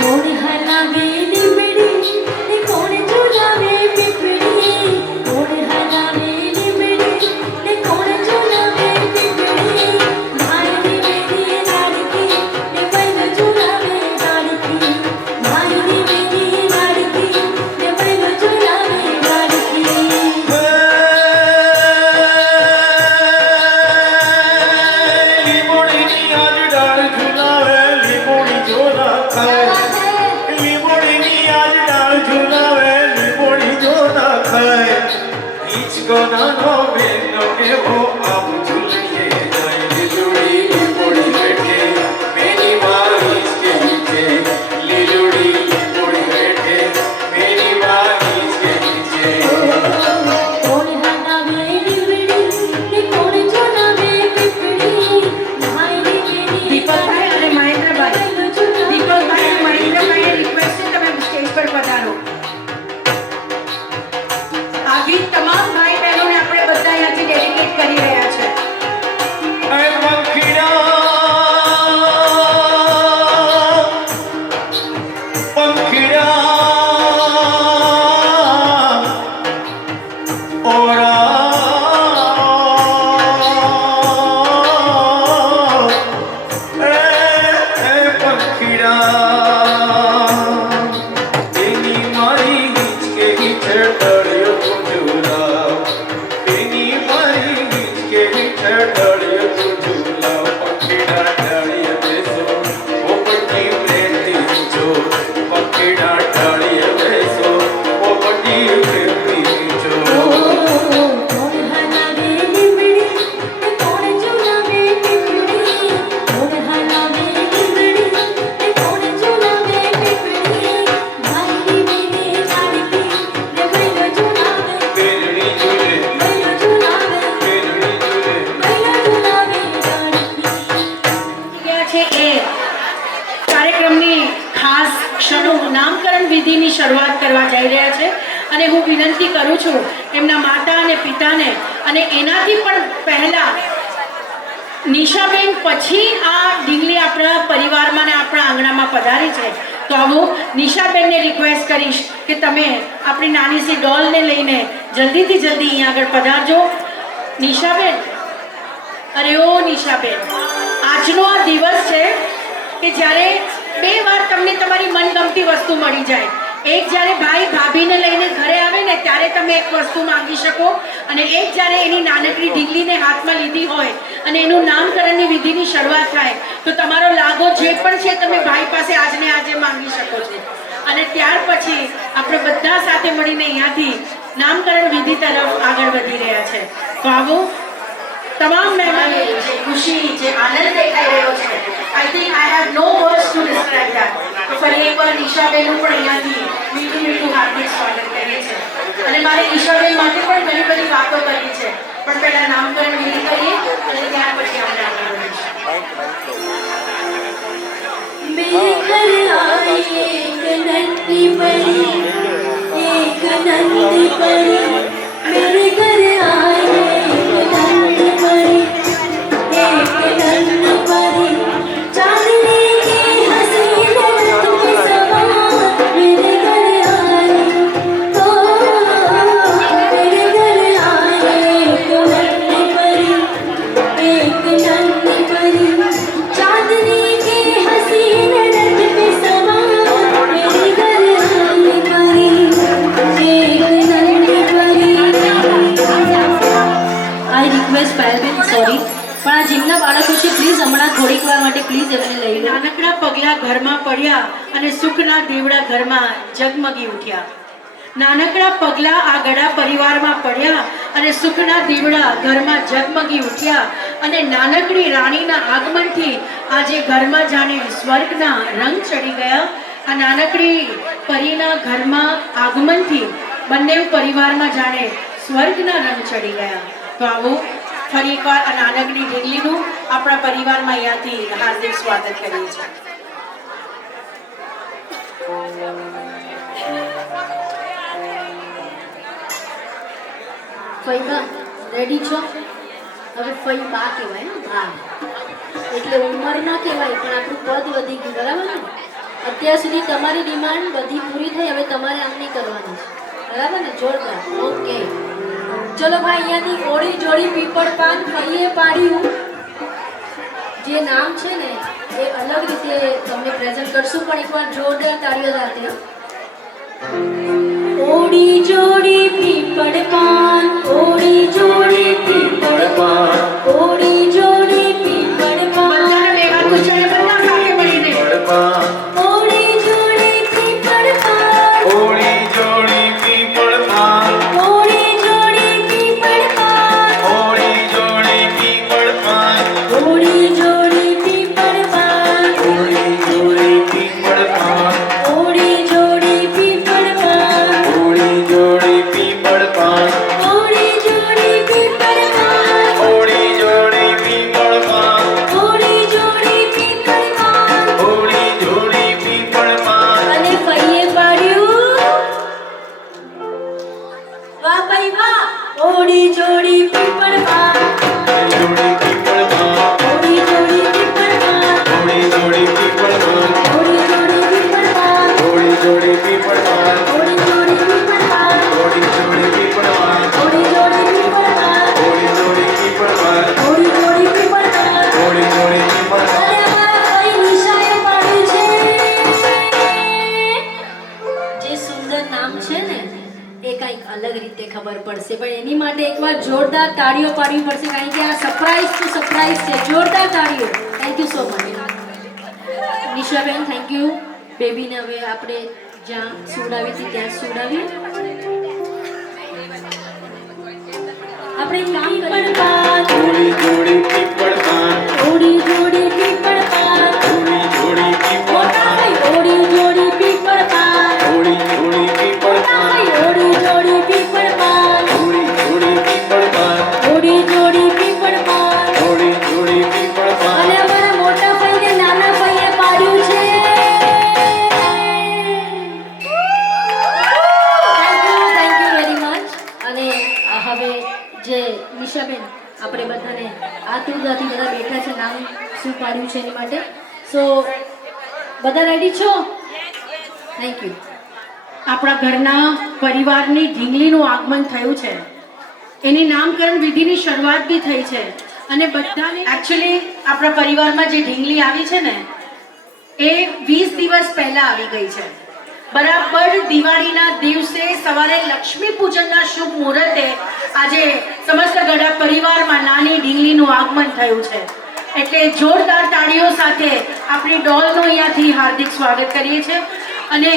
કોણ હલાવે લીમડી ને કોણ ઝુલાવે પીપળી કોણ હલાવે લીમડી ને કોણ ઝુલાવે પીપળી માયની મેરી લાડકી ને બૈલો ઝુલાવે લાડકી માયની મેરી લાડકી ને બૈલો ઝુલાવે લાડકી લીમોડીની આજ ડાળ ઝુલાવે લીમોડી જો ના ખાય લીમોડીની આજ ડાળ ઝુલાવે લીમોડી જો ના ખાય હિચકો નાનો બેનો એવો આમ ઝૂલીએ જાય લીલુડી લીમોડી બેઠે મેરી માં હિચકે નીચે લીલુડી લીમોડી બેઠે મેરી માં હિચકે નીચે કોણ હલાવે લીમડી ને કોણ ઝુલાવે પીપળી માયની મેરી દીપકભાઈ અને મહેન્દ્રભાઈ, દીપકભાઈ અને મહેન્દ્રભાઈને રિક્વેસ્ટ છે તમે સ્ટેજ પર પધારો. આ ગીત તમામ ભાઈ બહેનોને આપણે બધા અહીંયાથી ડેડિકેટ કરી રહ્યા છે. એ પંખીડા પંખીડા ઓરા એ પંખીડા તેની મારી હિચકે હિચકે ડળ્યો તું ઝુલાવ તેની મારી હિચકે હિચકે ડળ્યો તું ઝુલાવ પંખીડા ડાળીએ બેસો પોપટી પ્રેમથી જો પંખીડા ડાળીએ બેસો પોપટી પ્રેમથી જો કોણ હલાવે લીમડી ને કોણ ઝુલાવે પીપળી કોણ હલાવે લીમડી ને કોણ ઝુલાવે પીપળી માયની મેરી લાડકી ને બૈલો ઝુલાવે બેનડી ઝૂલે બૈલો ઝુલાવે બેનડી ઝૂલે બૈલો ઝુલાવે લાડકી ગયા છે એ કાર્યક્રમની ખાસ ક્ષણો નામકરણ વિધિની શરૂઆત કરવા જઈ રહ્યા છે અને હું વિનંતી કરું છું એમના માતા અને પિતાને અને એનાથી પણ પહેલા નિશાબેન પછી આ ઢીંગલી આપણા પરિવારમાં ને આપણા આંગણામાં પધારી છે તો હું નિશાબેનને રિક્વેસ્ટ કરીશ કે તમે આપણી નાની સી ડોલને લઈને જલ્દીથી જલ્દી અહીંયા આગળ પધારજો. નિશાબેન, અરે ઓ નિશાબેન, આજનો આ દિવસ છે કે જ્યારે બે વાર તમને તમારી મનગમતી વસ્તુ મળી જાય. એક જ્યારે ભાઈ ભાભીને લઈને ઘરે આવે ને ત્યારે તમે એક વસ્તુ માંગી શકો અને એક જ્યારે એની નાનકડી ઢીંગલીને હાથમાં લીધી હોય અને એનું નામકરણની વિધિની શરૂઆત થાય તો તમારો લાગો જે પણ છે તમે ભાઈ પાસે આજને આજે માંગી શકો છો. અને ત્યાર પછી આપણે બધા સાથે મળીને અહીંયાથી નામકરણ વિધિ તરફ આગળ વધી રહ્યા છે. તો આવો તમામ મહેમાનો જે ખુશી જે આનંદ દેખાઈ રહ્યો છે, I think I have no words to describe that. તો ફરી એકવાર નિશાબેનનું પણ અહીંયાથી મીઠું મીઠું હાર્દિક સ્વાગત કરીએ છીએ અને મારે નિશાબેન માટે પણ ઘણી બધી વાતો કરવી છે પણ પહેલા નામકરણ વિધિ કરીએ અને ત્યાર પછી આપણે આગળ વધીશું. मेरे घर आई एक नन्ही परी एक नन्ही परी मेरे घर आई एक नन्ही परी एक नन्ही परी चांदनी की हसीन रंग के समान मेरे घर आई तो मेरे घर आई एक नन्ही परी एक नन्ही परी चांदनी की हसीन रंग पे सवार मेरे घर आई परी एक नन्ही હમણાં થોડીક વાર માટે પ્લીઝ એમને લઈ લો. નાનકડા પગલા ઘરમાં પડ્યા અને સુખના દીવડા ઘરમાં ઝગમગી ઉઠ્યા. નાનકડા પગલા આ ગડા પરિવારમાં પડ્યા અને સુખના દીવડા ઘરમાં ઝગમગી ઉઠ્યા અને નાનકડી રાણીના આગમનથી આજે ઘરમાં જાણે સ્વર્ગના રંગ ચડી ગયા. આ નાનકડી પરીના ઘરમાં આગમનથી બંને પરિવારમાં જાણે સ્વર્ગના રંગ ચડી ગયા. તો આવો ફરી એકવાર આ નાનકડી ઢીંગલીનું આપણા પરિવારમાં અહીંયાથી હાર્દિક સ્વાગત કરીએ છીએ. ફઈબા રેડી છો? હવે ફઈ બા કહેવાય ને, બા એટલે ઉંમર ના કહેવાય પણ આપણું પદ વધી ગયું, બરાબર ને? અત્યાર સુધી તમારી ડિમાન્ડ બધી પૂરી થઈ, હવે તમારે આમ નહીં કરવાની છે, બરાબર ને? જોરદાર. ઓકે ચલો ભાઈ, અહીંયાથી ઓળી જોડી પીપળ પાન ફઈએ પાડ્યું જે નામ છે ને એ અલગ રીતે તમને પ્રેઝન્ટ કરશું, પણ એકવાર જોરદાર તાળીઓ સાથે. ઓળી જોડી પીપળ પાન, ઓળી જોડી પીપળ પાન, ઓળી જોડી પીપળ પાન, બધાને ભેગા પૂછાય, બધા સાથે મળીને. ઓળી જોડી પીપળ પાન, ઓળી જોડી પીપળ પાન, ઓળી જોડી પીપળ પાન, ઓળી જોડી પીપળ પાન, ઓળી જોડી પીપળ પાન, ઓળી જોડી પીપળ પાન, ઓળી જોડી પીપળ પાન, ઓળી જોડી પીપળ પાન, ઓળી જોડી પીપળ પાન, ઓળી જોડી પીપળ પાન, ઓળી જોડી પીપળ પાન. ઓળી જોડી પીપળ પાન. અને ફઈએ પાડ્યું, વાહ ભાઈ વાહ. ઓળી જોડી પીપળ પાન, જોડી પીપળ પાન, ઓળી જોડી પીપળ પાન, ઓળી જોડી પીપળ પાન, ઓળી જોડી પીપળ પાન, ઓળી જોડી પીપળ પાન, ઓળી જોડી પીપળ પાન, ઓળી જોડી પીપળ પાન, ઓળી જોડી પીપળ પાન, ઓળી જોડી પીપળ પાન, ઓળી જોડી પીપળ પાન. ઓળી જોડી પીપળ પાન. અને અમારા ભાઈ નિશાએ પાડ્યું છે જે સુંદર નામ છે ને એ કંઈક અલગ રીતે ખબર પડશે, પણ એની માટે એકવાર જોરદાર તાળીઓ પાડવી પડશે, કારણ કે આ સરપ્રાઈઝ ટુ સરપ્રાઈઝ છે. જોરદાર તાળીઓ. Thank you so much Nishaben, thank you. બેબીને હવે આપણે જ્યાં સુવડાવી હતી ત્યાં સુવડાવીએ. આપણે કામ કરી ઓળી જોડી પીપળ પાન, ઓળી જોડી પીપળ પાન, ઓળી જોડી પીપળ મોટા પાન, ભાઈ ઓળી જોડી પીપળ પાન, ઓળી જોડી પીપળ મોટા પાન, ભાઈ ઓળી જોડી પીપળ પાન, ઓળી જોડી પીપળ પાન, ઓળી જોડી પીપળ પાન. ઓળી જોડી પીપળ પાન. અને અમારા મોટા ભાઈને નાના ભાઈએ પાડ્યું છે. Thank you very much. અને હવે જે નિશાબેન, આપણે બધાને આતુરતાથી બધા બેઠા છે નામ શું પાડ્યું છે એની માટે. સો બધા રેડી છો? Thank you. આપણા ઘરના પરિવારની ઢીંગલીનું આગમન થયું છે, એની નામકરણ વિધિની શરૂઆત બી થઈ છે અને બધાને એકચ્યુઅલી આપણા પરિવારમાં જે ઢીંગલી આવી છે ને એ 20 દિવસ પહેલા આવી ગઈ છે. બરાબર દિવાળીના દિવસે સવારે લક્ષ્મી પૂજનના શુભ મુહૂર્તે આજે સમસ્ત ગડા પરિવારમાં નાની ઢીંગલીનું આગમન થયું છે. એટલે જોરદાર તાળીઓ સાથે આપણી ડોલનું અહીંયાથી હાર્દિક સ્વાગત કરીએ છીએ. અને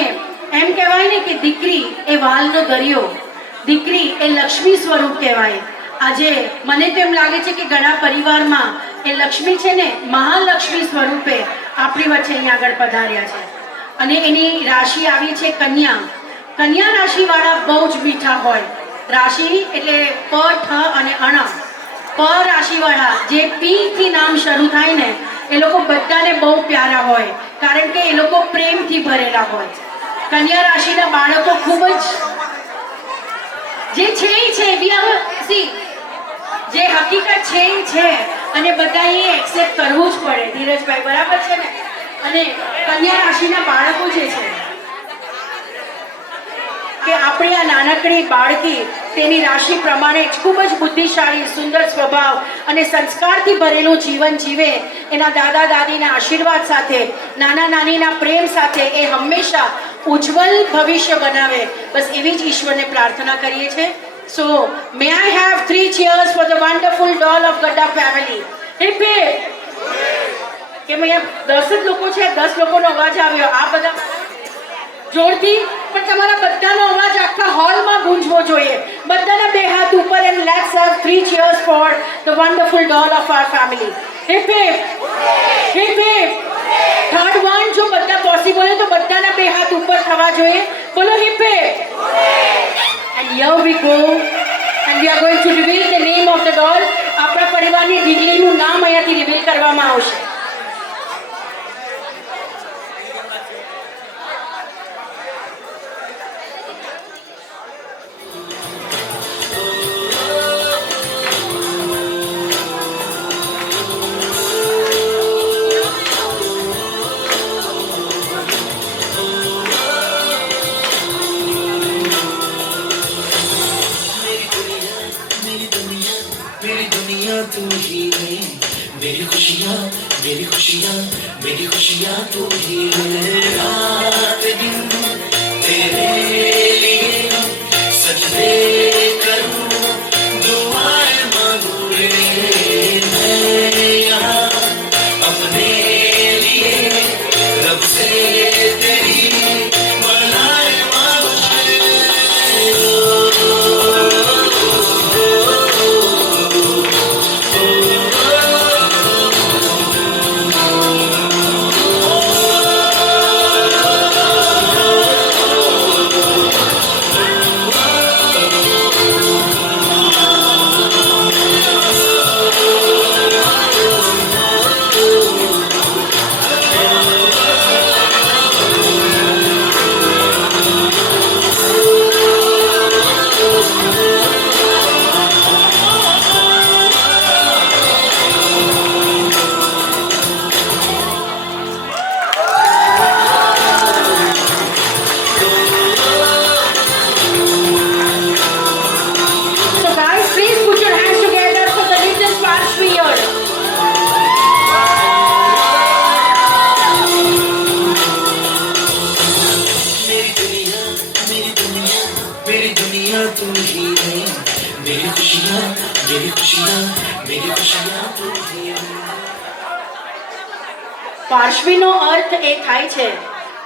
એમ કહેવાય ને કે દીકરી એ વાલનો દરિયો, દીકરી એ લક્ષ્મી સ્વરૂપ કહેવાય. આજે મને તો એમ લાગે છે કે ઘણા પરિવારમાં એ લક્ષ્મી છે ને મહાલક્ષ્મી સ્વરૂપે આપણી વચ્ચે અહીંયા આગળ પધાર્યા છે. અને એની રાશિ આવી છે કન્યા. કન્યા રાશિવાળા બહુ જ મીઠા હોય. રાશિ એટલે પ, ઠ અને અણ. પ રાશિવાળા જે પી થી નામ શરૂ થાય ને એ લોકો બધાને બહુ પ્યારા હોય, કારણ કે એ લોકો પ્રેમથી ભરેલા હોય. કન્યા રાશિના બાળકો ખૂબ જ જે છે એ છે, જે હકીકત છે એ છે અને બધા એ એક્સેપ્ટ કરવું જ પડે. ધીરજભાઈ બરાબર છે ને? અને કન્યા રાશિના બાળકો જે છે કે આપણી આ નાનકડી બાળકી તેની રાશિ પ્રમાણે જ ખૂબ જ બુદ્ધિશાળી, સુંદર સ્વભાવ અને સંસ્કારથી ભરેલું જીવન જીવે, એના દાદા દાદીના આશીર્વાદ સાથે, નાના નાનીના પ્રેમ સાથે એ હંમેશા ઉજ્જવલ ભવિષ્ય બનાવે, બસ એવી જ ઈશ્વરને પ્રાર્થના કરીએ છીએ. સો મે I have 3 cheers for the wonderful doll of Gadda family. Hip hip. કે અહીંયા 10 જ લોકો છે, 10 લોકોનો અવાજ આવ્યો, આ બધા જોરથી, પણ તમારા બધાનો અવાજ આખા હોલમાં ગુંજવો જોઈએ. બધાના બે હાથ ઉપર, and let's have 3 cheers for the wonderful doll of our family. Hip hip, hip hip. Third one, જો બધા પોસિબલ હોય તો બધાના બે હાથ ઉપર થવા જોઈએ. બોલો hip hip. And here we go, and we are going to reveal the name of the doll. આપણા પરિવારની ઢીંગલીનું નામ અહીંયાથી રિવીલ કરવામાં આવશે. मेरी दुनिया तू ही है, मेरी खुशियाँ मेरी खुशियाँ मेरी खुशियाँ तू ही है. रात दिन तेरे लिए सजदे करूँ, दुआएं मांगूं रे मैं यहाँ अपने लिए, रब से तेरी बनाए मांगूं तू ही है, मेरी खुशियाँ मेरी खुशियाँ तू ही है. પાર્શ્વીનો અર્થ એ થાય છે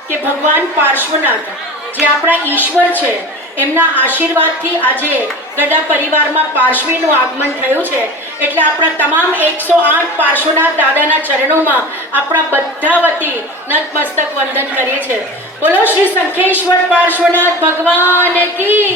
કે ભગવાન પાર્શ્વનાથ, જે આપણા ઈશ્વર છે, એમના આશીર્વાદથી આજે ગડા પરિવારમાં પાર્શ્વીનું આગમન થયું છે. એટલે આપણા તમામ 108 પાર્શ્વનાથ દાદાના ચરણોમાં આપણા બધા વતી નતમસ્તક વંદન કરીએ છીએ. બોલો શ્રી શંખેશ્વર પાર્શ્વનાથ ભગવાન કી.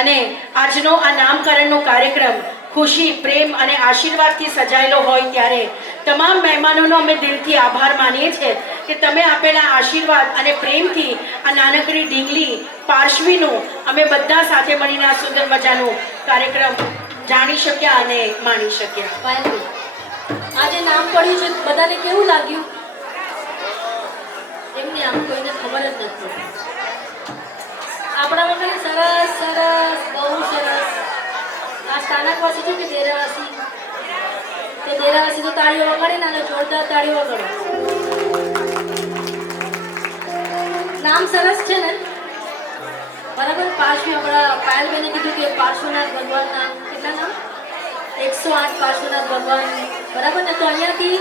અને આજનો આ નામકરણનો કાર્યક્રમ ખુશી, પ્રેમ અને આશીર્વાદથી સજાયેલો હોય ત્યારે તમામ મહેમાનોનો અમે દિલથી આભાર માનીએ છીએ કે તમે આપેલા આશીર્વાદ અને પ્રેમથી આ નાનકડી ઢીંગલી પાર્શ્વીનું અમે બધા સાથે મળીને આ સુંદર મજાનો કાર્યક્રમ જાણી શક્યા અને માણી શક્યા. પાયલબેન, આજે નામ પડ્યું છે, બધાને કેવું લાગ્યું? એમને આમ કોઈને ખબર જ નથી. આપણા માટે સરસ સરસ, બહુ સરસ. આ સ્થાનકવાસી છે કે દેરાવાસી? તે દેરાવાસી તો તાળીઓ વગાડે ને, અને જોરદાર તાળીઓ વગાડો. નામ સરસ છે ને, બરાબર. પાર્શ્વી, આપણા પાયલબેને કીધું કે પાર્શ્વનાથ ભગવાનના કેટલા નામ? 108 પાર્શ્વનાથ ભગવાન, બરાબર ને. તો અહીંયાથી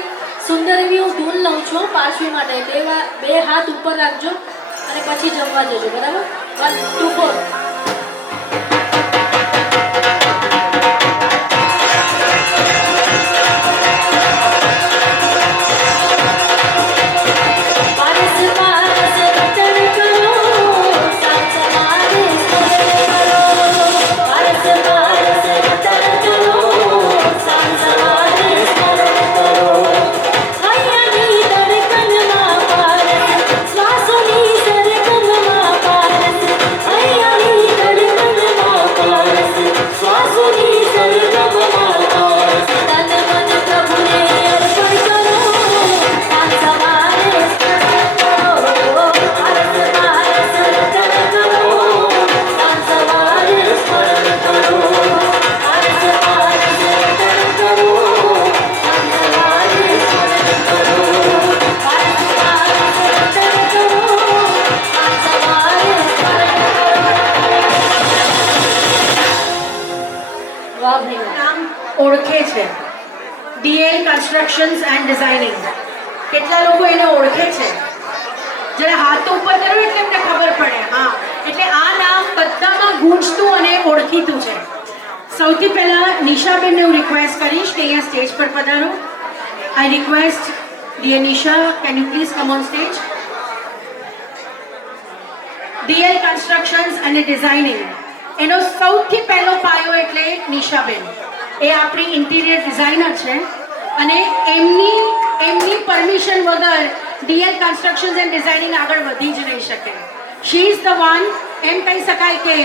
સુંદર એવી હું ધૂન લઉં છું પાર્શ્વી માટે. બે હાથ ઉપર રાખજો અને પછી જમવા જજો, બરાબર. 1 2 4. DL constructions and designing. કેટલા લોકો એને ઓળખે છે? જરા હાથ ઉપર કરો એટલે એમને ખબર પડે. હા, એટલે આ નામ બધામાં ગૂંજતું અને ઓળખીતું છે. સૌથી પહેલા નિશાબેનને હું રિક્વેસ્ટ કરીશ કે અહીંયા સ્ટેજ પર પધારો. I request dear Nisha, can you please come on stage. DL constructions અને ડિઝાઇનિંગ એનો સૌથી પહેલો પાયો એટલે નિશાબેન. એ આપણી ઇન્ટિરિયર ડિઝાઇનર છે અને એમની પરમિશન વગર DL કન્સ્ટ્રક્શન્સ એન્ડ ડિઝાઇનિંગ આગળ વધી જ નહીં શકે. શી ઇઝ ધ વન, એમ કહી શકાય કે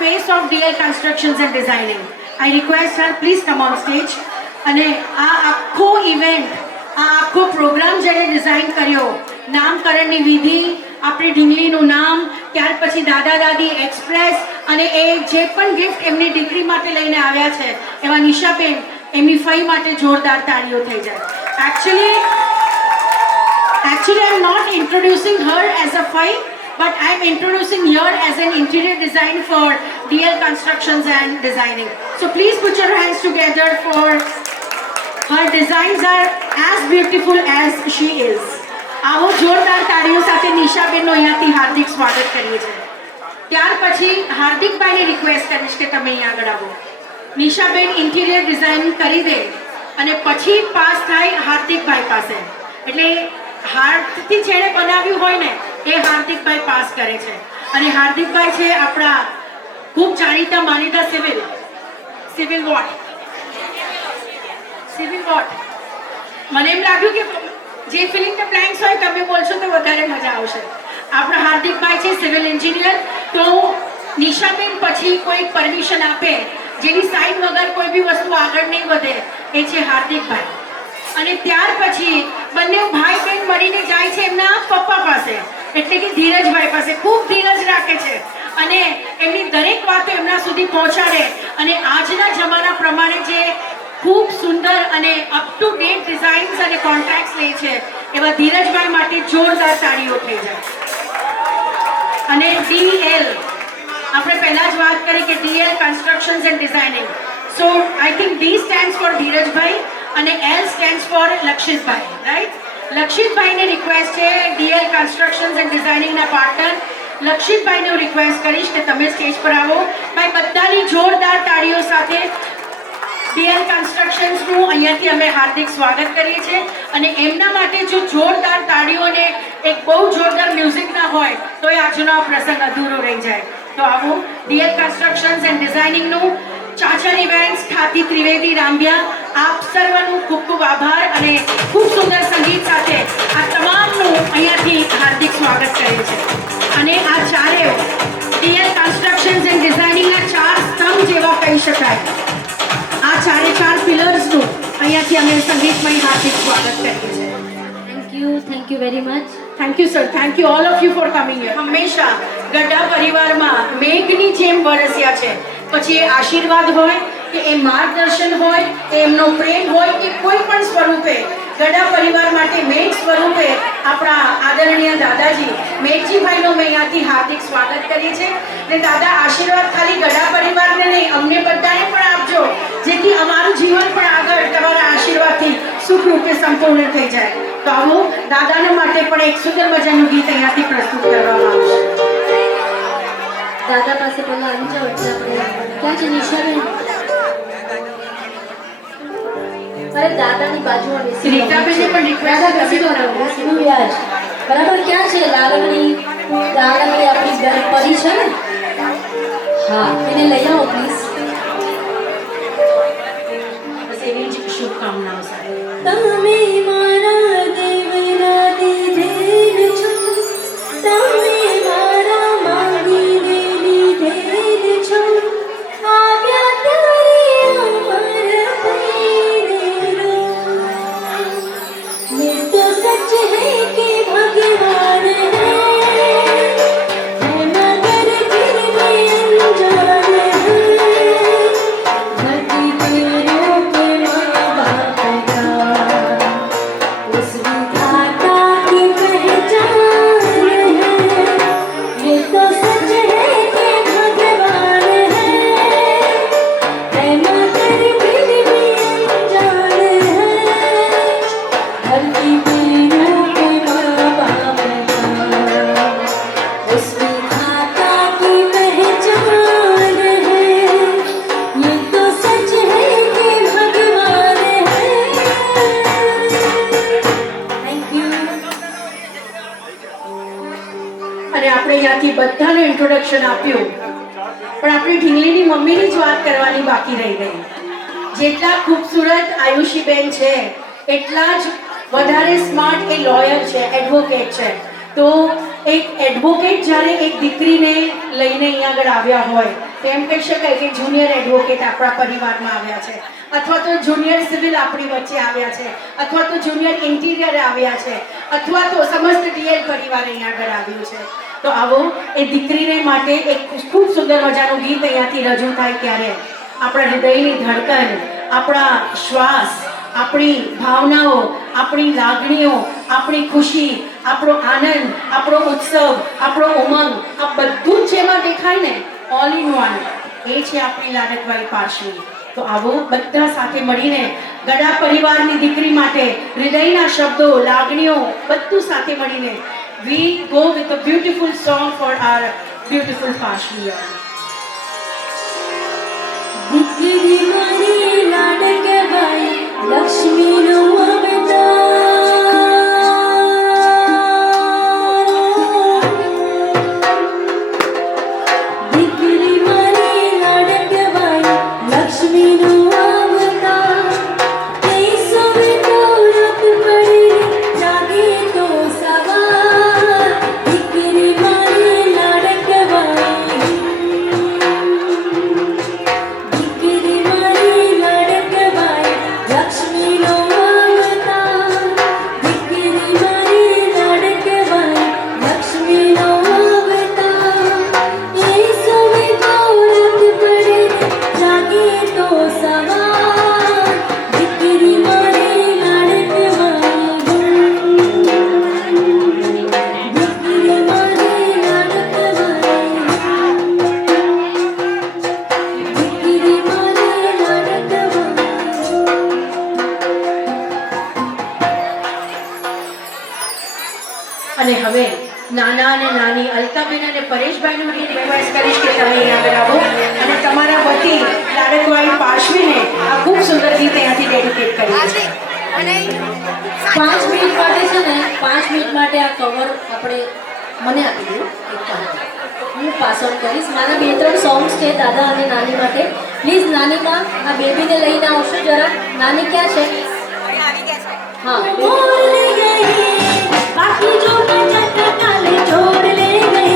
face of DL constructions and designing. I request her please come on stage. અને આ આખો ઇવેન્ટ, આ આખો પ્રોગ્રામ જેને ડિઝાઇન કર્યો, નામકરણની વિધિ, આપણે ઢીંગલીનું નામ, ત્યાર પછી દાદા દાદી એક્સપ્રેસ અને એ જે પણ ગિફ્ટ એમની દીકરી માટે લઈને આવ્યા છે એવા નિશાબેન, એમની ફઈ માટે જોરદાર તાળીઓ થઈ જાય. Actually, I'm not introducing her as a fai, but I'm introducing her as an interior design for DL Constructions and Designing. So please put your hands together for her designs are as beautiful as she is. આવો જોરદાર તાળીઓ સાથે નિશાબેનનો અહીંયાથી હાર્દિક સ્વાગત કરીએ છીએ. ત્યાર પછી હાર્દિકભાઈને request કરીશ કે તમે અહીંયા આગળ આવો. નિશાબેન ઇન્ટિરિયર ડિઝાઇન કરી દે અને પછી પાસ થાય હાર્દિકભાઈ પાસે. એટલે હાર્દથી જેણે બનાવ્યું હોય ને એ હાર્દિકભાઈ પાસ કરે છે. અને હાર્દિકભાઈ છે આપણા ખૂબ જાણીતા માનીતા સિવિલ વોટ. મને એમ લાગ્યું કે જે ફિલિંગ ધ બ્લેન્ક્સ હોય તમે બોલશો તો વધારે મજા આવશે. આપણા હાર્દિકભાઈ છે સિવિલ એન્જિનિયર. તો નિશાબેન પછી કોઈ પરમિશન આપે જેની સાઇન વગર કોઈ બી વસ્તુ આગળ નહીં વધે એ છે હાર્દિકભાઈ. અને ત્યાર પછી બંને ભાઈ બહેન મળીને જાય છે એમના પપ્પા પાસે, એટલે કે ધીરજભાઈ પાસે. ખૂબ ધીરજ રાખે છે અને એમની દરેક વાતો એમના સુધી પહોંચાડે. અને આજના જમાના પ્રમાણે જે ખૂબ સુંદર અને અપ ટુ ડેટ ડિઝાઇન્સ અને કોન્ટ્રાક્ટ્સ લે છે એવા ધીરજભાઈ માટે જોરદાર તાળીઓ થઈ જાય. અને DL આપણે પહેલા જ વાત કરી કે DL constructions and designing. So I think D stands for Dhirajbhai અને L stands for Lakshitbhai, right? લક્ષિતભાઈને રિક્વેસ્ટ છે DL કન્સ્ટ્રક્શન્સ એન્ડ ડિઝાઇનિંગના પાર્ટનર લક્ષિતભાઈને હું રિક્વેસ્ટ કરીશ કે તમે સ્ટેજ પર આવો. ભાઈ બધાની જોરદાર તાળીઓ સાથે DL કન્સ્ટ્રક્શન્સનું અહીંયાથી અમે હાર્દિક સ્વાગત કરીએ છીએ. અને એમના માટે જો જોરદાર તાળીઓ અને એક બહુ જોરદાર મ્યુઝિક ના હોય તો એ આજનો આ પ્રસંગ અધૂરો રહી જાય. તો આવો DL કન્સ્ટ્રક્શન્સ એન્ડ ડિઝાઇનિંગનું ચાચર ઇવેન્ટ્સ, ખ્યાતિ ત્રિવેદી રામબિયા, આપ સર્વનું ખૂબ ખૂબ આભાર. અને ખૂબ સુંદર સંગીત સાથે આ તમામનું અહીંયાથી હાર્દિક સ્વાગત કરીએ છીએ. અને આ ચારે DL કન્સ્ટ્રક્શન્સ એન્ડ ડિઝાઇનિંગના 4 સ્તંભ જેવા કહી શકાય. આ ચારે 4 પિલર્સનું અહીંયાથી અમે સંગીતમય હાર્દિક સ્વાગત કરીએ છીએ. Thank you very much. Thank you sir. Thank you all of you for coming here. હંમેશા ગઢા પરિવારમાં મેઘની જેમ વરસ્યા છે. પછી એ આશીર્વાદ હોય કે એ માર્ગદર્શન હોય, એમનો પ્રેમ હોય કે કોઈ પણ સ્વરૂપે ગઢા પરિવાર માટે મેઘ સ્વરૂપે આપણા આદરણીય દાદાજી મેઘજીભાઈનો મેં અહીંયાથી હાર્દિક સ્વાગત કરીએ છીએ. ને દાદા આશીર્વાદ ખાલી ગઢા પરિવારને નહીં, અમને બધાને પણ આપજો, જેથી અમારું જીવન પણ આગળ તમારા આશીર્વાદથી સુખરૂપે સંપૂર્ણ થઈ જાય. તો આવો દાદાના માટે પણ એક સુંદર મજાનું ગીત અહીંયાથી પ્રસ્તુત કરવામાં આવશે. દાદા પાસે પહેલા આવી જાઓ એટલે આપણે ક્યાં છે નિશાબેન? અરે દાદાની બાજુમાં બેસી રીટાબેનને પણ રિક્વેસ્ટ બેસી દો ને, બેસી વ્યાજ બરાબર. ક્યાં છે લાલગણી? આપણી બેન પરી છે ને? હા, એને લઈ આવો પ્લીઝ. બસ એવી જ શુભકામનાઓ સાથે. તમે મારા દેવના દીધેલ છો, તમે મારા માંગી દેલી દેલ છો, આવ્યા તારી અમર પૈરેલો. ये तो सच है कि भगवान है मगर फिर भी अनजान है. भक्ति तेरों के माँ बाप का બધાને ઇન્ટ્રોડક્શન આપ્યું, પણ આપણી ઢીંગલીની મમ્મીની જ વાત કરવાની બાકી રહી ગઈ. જેટલા ખૂબસૂરત આયુષીબેન છે એટલા જ વધારે સ્માર્ટ એ લોયર છે, એડવોકેટ છે. તો એક એડવોકેટ જ્યારે એક દીકરીને લઈને અહીંયા આગળ આવ્યા હોય તો એમ કહી શકાય કે જુનિયર એડવોકેટ આપણા પરિવારમાં આવ્યા છે, અથવા તો જુનિયર સિવિલ આપણી વચ્ચે આવ્યા છે, અથવા તો જુનિયર ઇન્ટિરિયર આવ્યા છે, અથવા તો સમસ્ત ડીએલ પરિવાર અહીંયા આગળ આવ્યું છે. તો આવો એ દીકરીને માટે એક ખૂબ સુંદર મજાનું ગીત અહીંયાથી રજૂ થાય ત્યારે આપણા હૃદયની ધડકન, આપણા શ્વાસ, આપણી ભાવનાઓ, આપણી લાગણીઓ, આપણી ખુશી, આપણો આનંદ, આપણો ઉત્સવ, આપણો ઉમંગ, આ બધું જ જેમાં દેખાય ને ઓલ ઇન વન, એ છે આપણી લાડકવાઈ પારસી. તો આવો બધા સાથે મળીને ગડા પરિવારની દીકરી માટે હૃદયના શબ્દો, લાગણીઓ બધું સાથે મળીને we go with a beautiful song for our beautiful Parshvi. દીકરી મારી લાડકવાઈ લક્ષ્મીનો અવતાર, દીકરી મારી લાડકવાઈ લક્ષ્મીનો અવતાર, તે સોવે તો રત પડી જાગે તો સવાર, દીકરી મારી લાડકવાઈ, દીકરી મારી લાડકવાઈ લક્ષ્મીનો અવતાર, દીકરી મારી લાડકવાઈ લક્ષ્મીનો અવતાર, એ સોવે તો રત પડે જાગે તો સવાર, દીકરી મારી લાડકવાઈ, દીકરી મારી લાડકવાઈ, દીકરી મારી લાડકવાઈ. અને હવે નાના અને નાની અલ્તાબેન અને પરેશભાઈનું ગીત રિક્વેસ્ટ કરીશ કે તમે અહીંયા આગળ આવો અને તમારા વતી લાડકવાઈ પાર્શ્વીને આ ખૂબ સુંદર ગીત અહીંયાથી ડેડિકેટ કરીએ છીએ. 5 મિનિટ માટે છે ને, 5 મિનિટ માટે આ કવર આપણે મને આપી દો. એક કામ હું પાસ ઓન કરીશ. મારા 2-3 સોંગ્સ છે દાદા અને નાની માટે. પ્લીઝ નાનીમાં આ બેબીને લઈને આવશો જરા. નાની ક્યાં છે? હા, બાકી જો બચત કાલે છોડ લે ગए,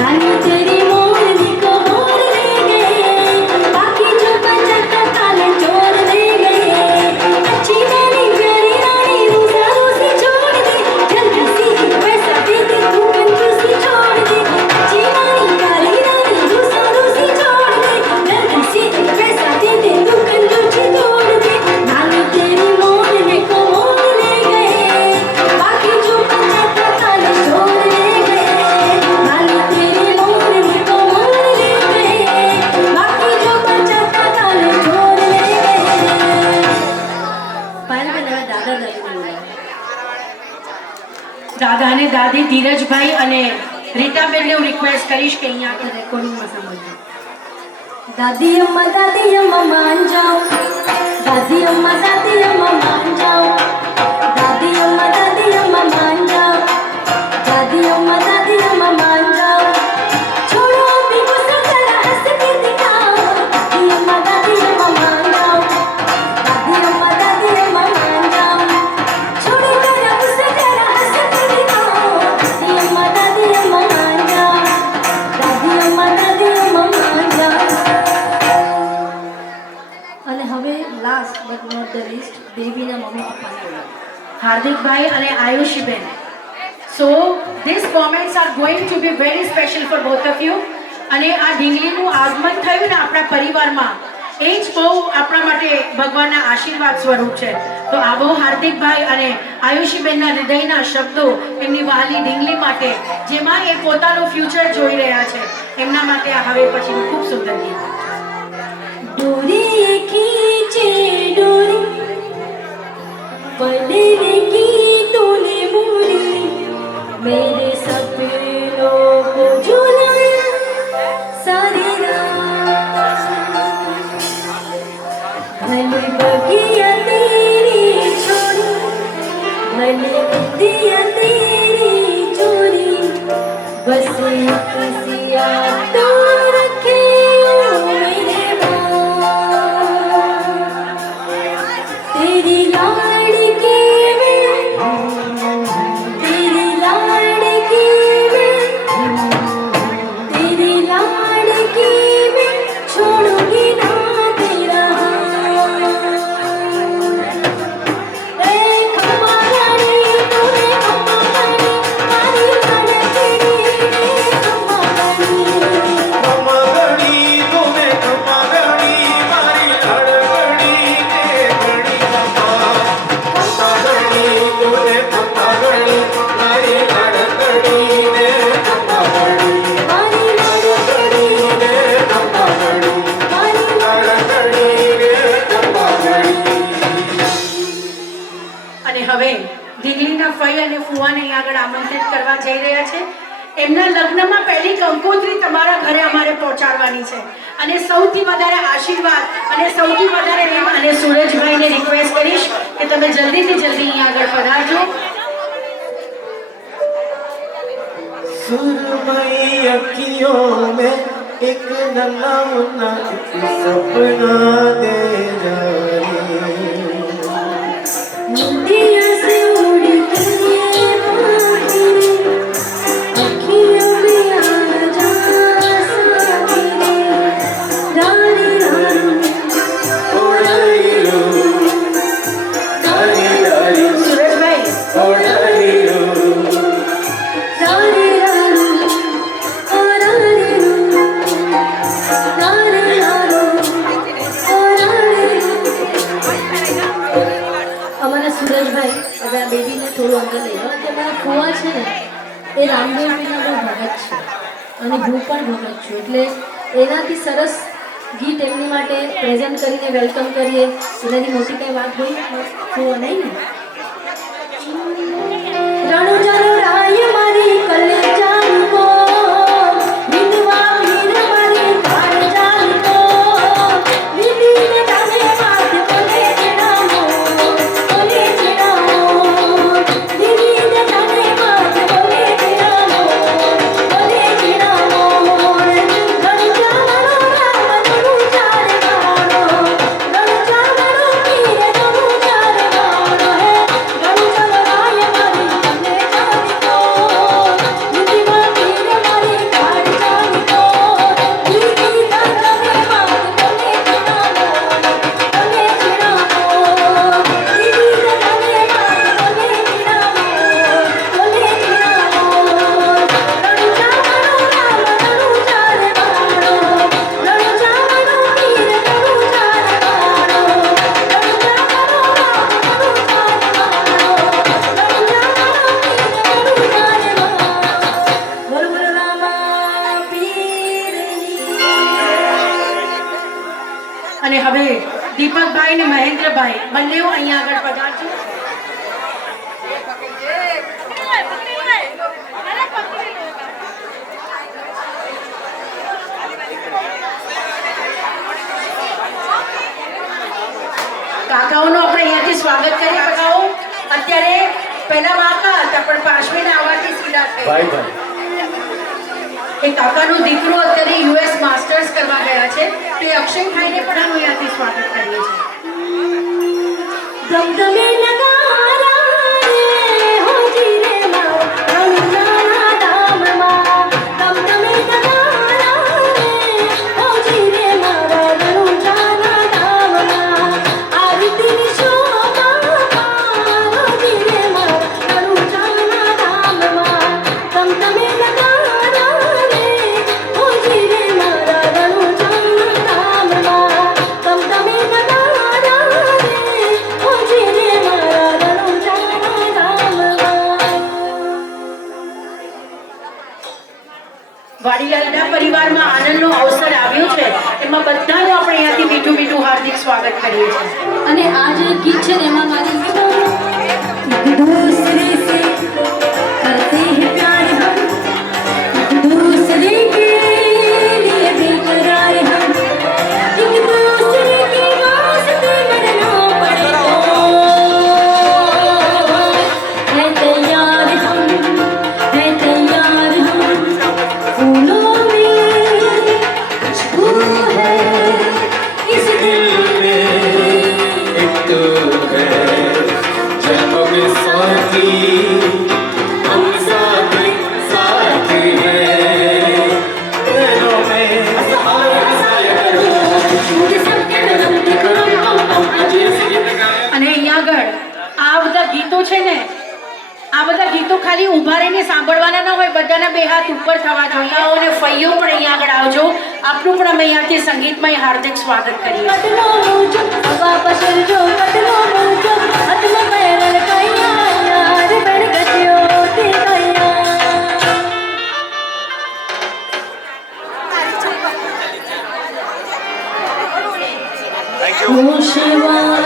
નાની तेरी मोरनी को मोर ले गए, बाकी जो बचत काले छोड़ ले गए, अच्छी नानी प्यारी नानी रूसा रूसी छोड़ दे, जल्दी सी पैसा दे दे तू कंजूसी छोड़ दे, अच्छी नानी प्यारी नानी रूसा रूसी छोड़ दे, जल्दी सी पैसा दे दे तू कंजूसी छोड़ दे, नानी तेरी मोरनी को मोर ले गए, बाकी जो बचत काले छोड़ ले गए, नानी तेरी मोरनी को मोर ले गए, बाकी जो बचत काले छोड़ ले गए. પહેલા મેં દાદા દાદી બોલાવ્યા. દાદા અને દાદી ધીરજભાઈ અને રીતાબેનને હું રિક્વેસ્ટ કરીશ કે અહીંયા આગળ રેકોર્ડિંગમાં સાંભળજો. દાદી અમ્મા मान जाओ, दादी अम्मा मान जाओ, दादी अम्मा मान जाओ, दादी अम्मा मान जाओ, छोड़ो अभी गुस्सा जरा हंस के दिखाओ, दादी अम्मा मान जाओ, दादी अम्मा मान जाओ, छोड़ो जरा गुस्सा जरा हंस के दिखाओ, दादी अम्मा मान जाओ, दादी अम्मा मान जाओ. અને હવે last but not the least બેબીના મમ્મી પપ્પાને બોલાવો. હાર્દિકભાઈ અને Ayushiben. So this comments are going to be very special for both of you. અને આ ઢીંગલીનું આગમન થયું ને આપણા પરિવારમાં, એ જ બહુ આપણા માટે ભગવાનના આશીર્વાદ સ્વરૂપ છે. તો આવો હાર્દિકભાઈ અને આયુષીબેનના હૃદયના શબ્દો એમની વહાલી ઢીંગલી માટે, જેમાં એ પોતાનું ફ્યુચર જોઈ રહ્યા છે, એમના માટે આ હવે પછીનું ખૂબ સુંદર ગીત. डोरी खींचे डोरी पलने की तूने मोरी, मेरे सपनों को झूला सारी रात, भले बगिया तेरी छोड़ी, भले दिया तेरी चोरी, बस एक ફઈ અને ફુવાને અહીં આગળ આમંત્રિત કરવા જઈ રહ્યા છે. એમના લગ્નમાં પહેલી કંકોત્રી તમારા ઘરે અમારે પહોંચાડવાની છે અને સૌથી વધારે આશીર્વાદ અને સૌથી વધારે પ્રેમ અને સુરજભાઈને રિક્વેસ્ટ કરીશ કે તમે જલ્દીથી જલ્દી અહીં આગળ પધારજો. सुरमई अखियों में एक नन्हा मुन्ना सपना दे जाए नदिया से उड़ती है बादल, अखियों में आ जा साथी, रानी रानी ओ रानी रो, रानी रानी સુરજભાઈ ओ रानी रो रानी रानी ओ रानी रो, रानी रानी ओ रानी रो. અમારા સુરજભાઈ હવે આ બેબીને થોડું અંદર લઈ લો કે અમારા ફુવા છે ને એ રામદેવપીરના બહુ ભગત છે અને હું પણ ભગત છું, એટલે એનાથી સરસ ગીત એમની માટે પ્રેઝન્ટ કરીને વેલકમ કરીએ એનાથી મોટી કંઈ વાત હોય ફુવા નહીં ને. રણુજાનો રાય મારી કલેજાની કો, વિધવા વીર મારી કાળજાની કો, વિધિને જાને માથ કોને જણાવો, કોને જણાવો, વિધિને જાને માથ કોને જણાવો, કોને જણાવો. રણુજાનો રામ રણુજા રે મારો, રણુજાનો વીર રણુજા રે મારો, રણુજાનો રાય મારી કલેજાની કો, વિધવા વીર મારી કાળજાની કો, વિધિને જાને માથ કોને જણાવો, કોને જણાવો, વિધિને જાને માથ કોને જણાવો, કોને જણાવો. રણુજાનો રામ રણુજા રે મારો, રણુજાનો વીર રણુજા રે મારો, રણુજાનો રામ રણુજા રે મારો, રણુજાનો વીર રણુજા રે મારો. બોલ બોલ રામા પીરની. અને હવે દીપકભાઈ ને મહેન્દ્રભાઈ બંને અહીં આગળ પધારજો. કાકાઓનું આપણે અહીંયાથી સ્વાગત કરીએ. કાકાઓ અત્યારે પહેલા માકા હતા પણ પાર્શ્વીના આવવાથી સીધા થઈ. भाई भाई એ કાકાનો દીકરો અત્યારે યુએસ માસ્ટર્સ કરવા ગયા છે, તો એ અક્ષયભાઈને પણ અમે અહીંયાથી સ્વાગત કરીએ છીએ. ધમધમે નગારા રે હોજી રે મારો રણુજાના ધામમાં, ધમધમે નગારા રે હોજી રે મારા રણુજાના ધામમાં, આરતીની શોભામાં હોજી રે મારા રણુજાના ધામમાં, ધમધમે નગારા રે હોજી રે મારા રણુજાના ધામમાં, ધમધમે નગારા રે હોજી રે મારા રણુજાના ધામમાં. વાડીલાલના પરિવારમાં આનંદનો અવસર આવ્યો છે, એમાં બધાનું આપણે અહીંયાથી મીઠું મીઠું હાર્દિક સ્વાગત કરીએ છીએ. અને આ જે ગીત છે ને એમાં મારી એક दूसरे से करते हैं प्यार हम, एक दूसरे के लिए बेकरार हम, एक दूसरे के वास्ते मरना पड़े तो है तैयार हम, है तैयार हम. फूलों में खुशबू है इस दिल एक तो है जब में साथी हम साथी साथी हैं दिलों में અને અહીંયા આગળ આ બધા ગીતો છે ને, આ બધા ગીતો ખાલી ઊભા રહીને સાંભળવાના ન હોય, બધાના બે હાથ ઉપર થવા જોઈએ. અને ફઈઓ પણ અહીંયા આગળ આવજો. આપનું પણ અમે અહીંયાથી સંગીતમય હાર્દિક સ્વાગત કરીએ છીએ. कटलो मुझो हवा पसर जो कटलो मुझो हाथ में पैर कैया यार बढ़ गयो ते कैया. Thank you. होशवार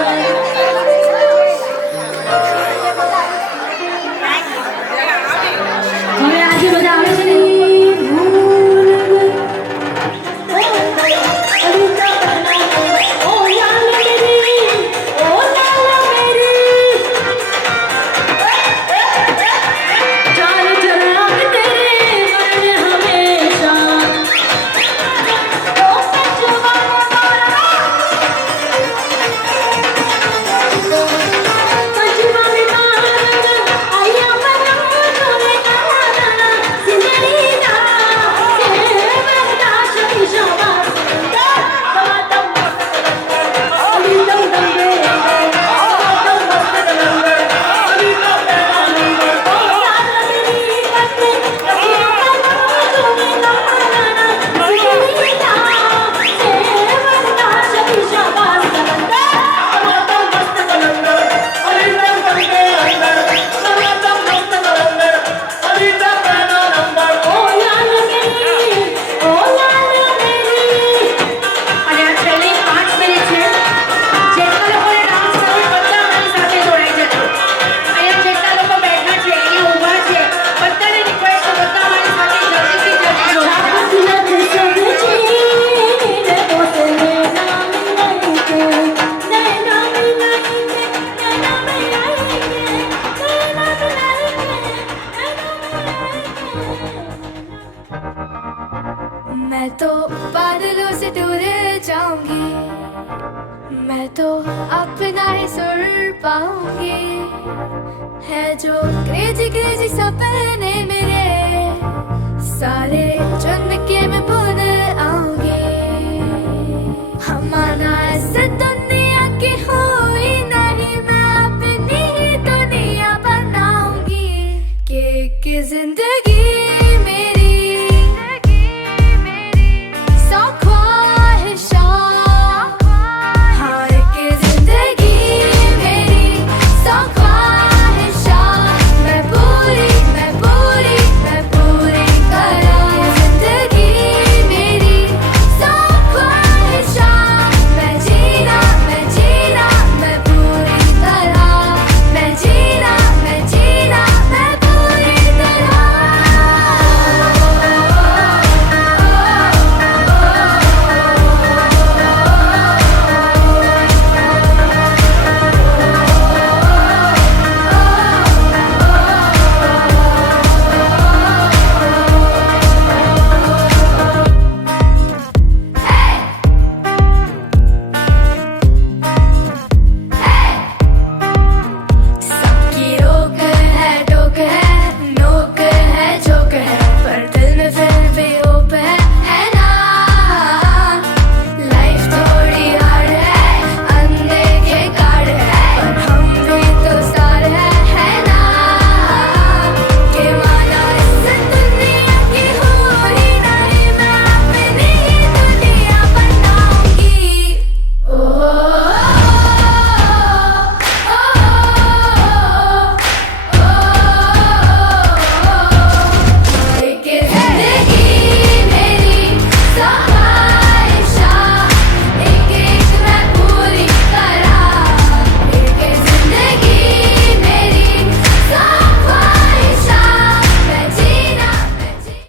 मैं तो अपना ही सुर पाऊंगी, है जो क्रेजी क्रेजी सपने मेरे सारे चुन के मैं भूल आऊंगी।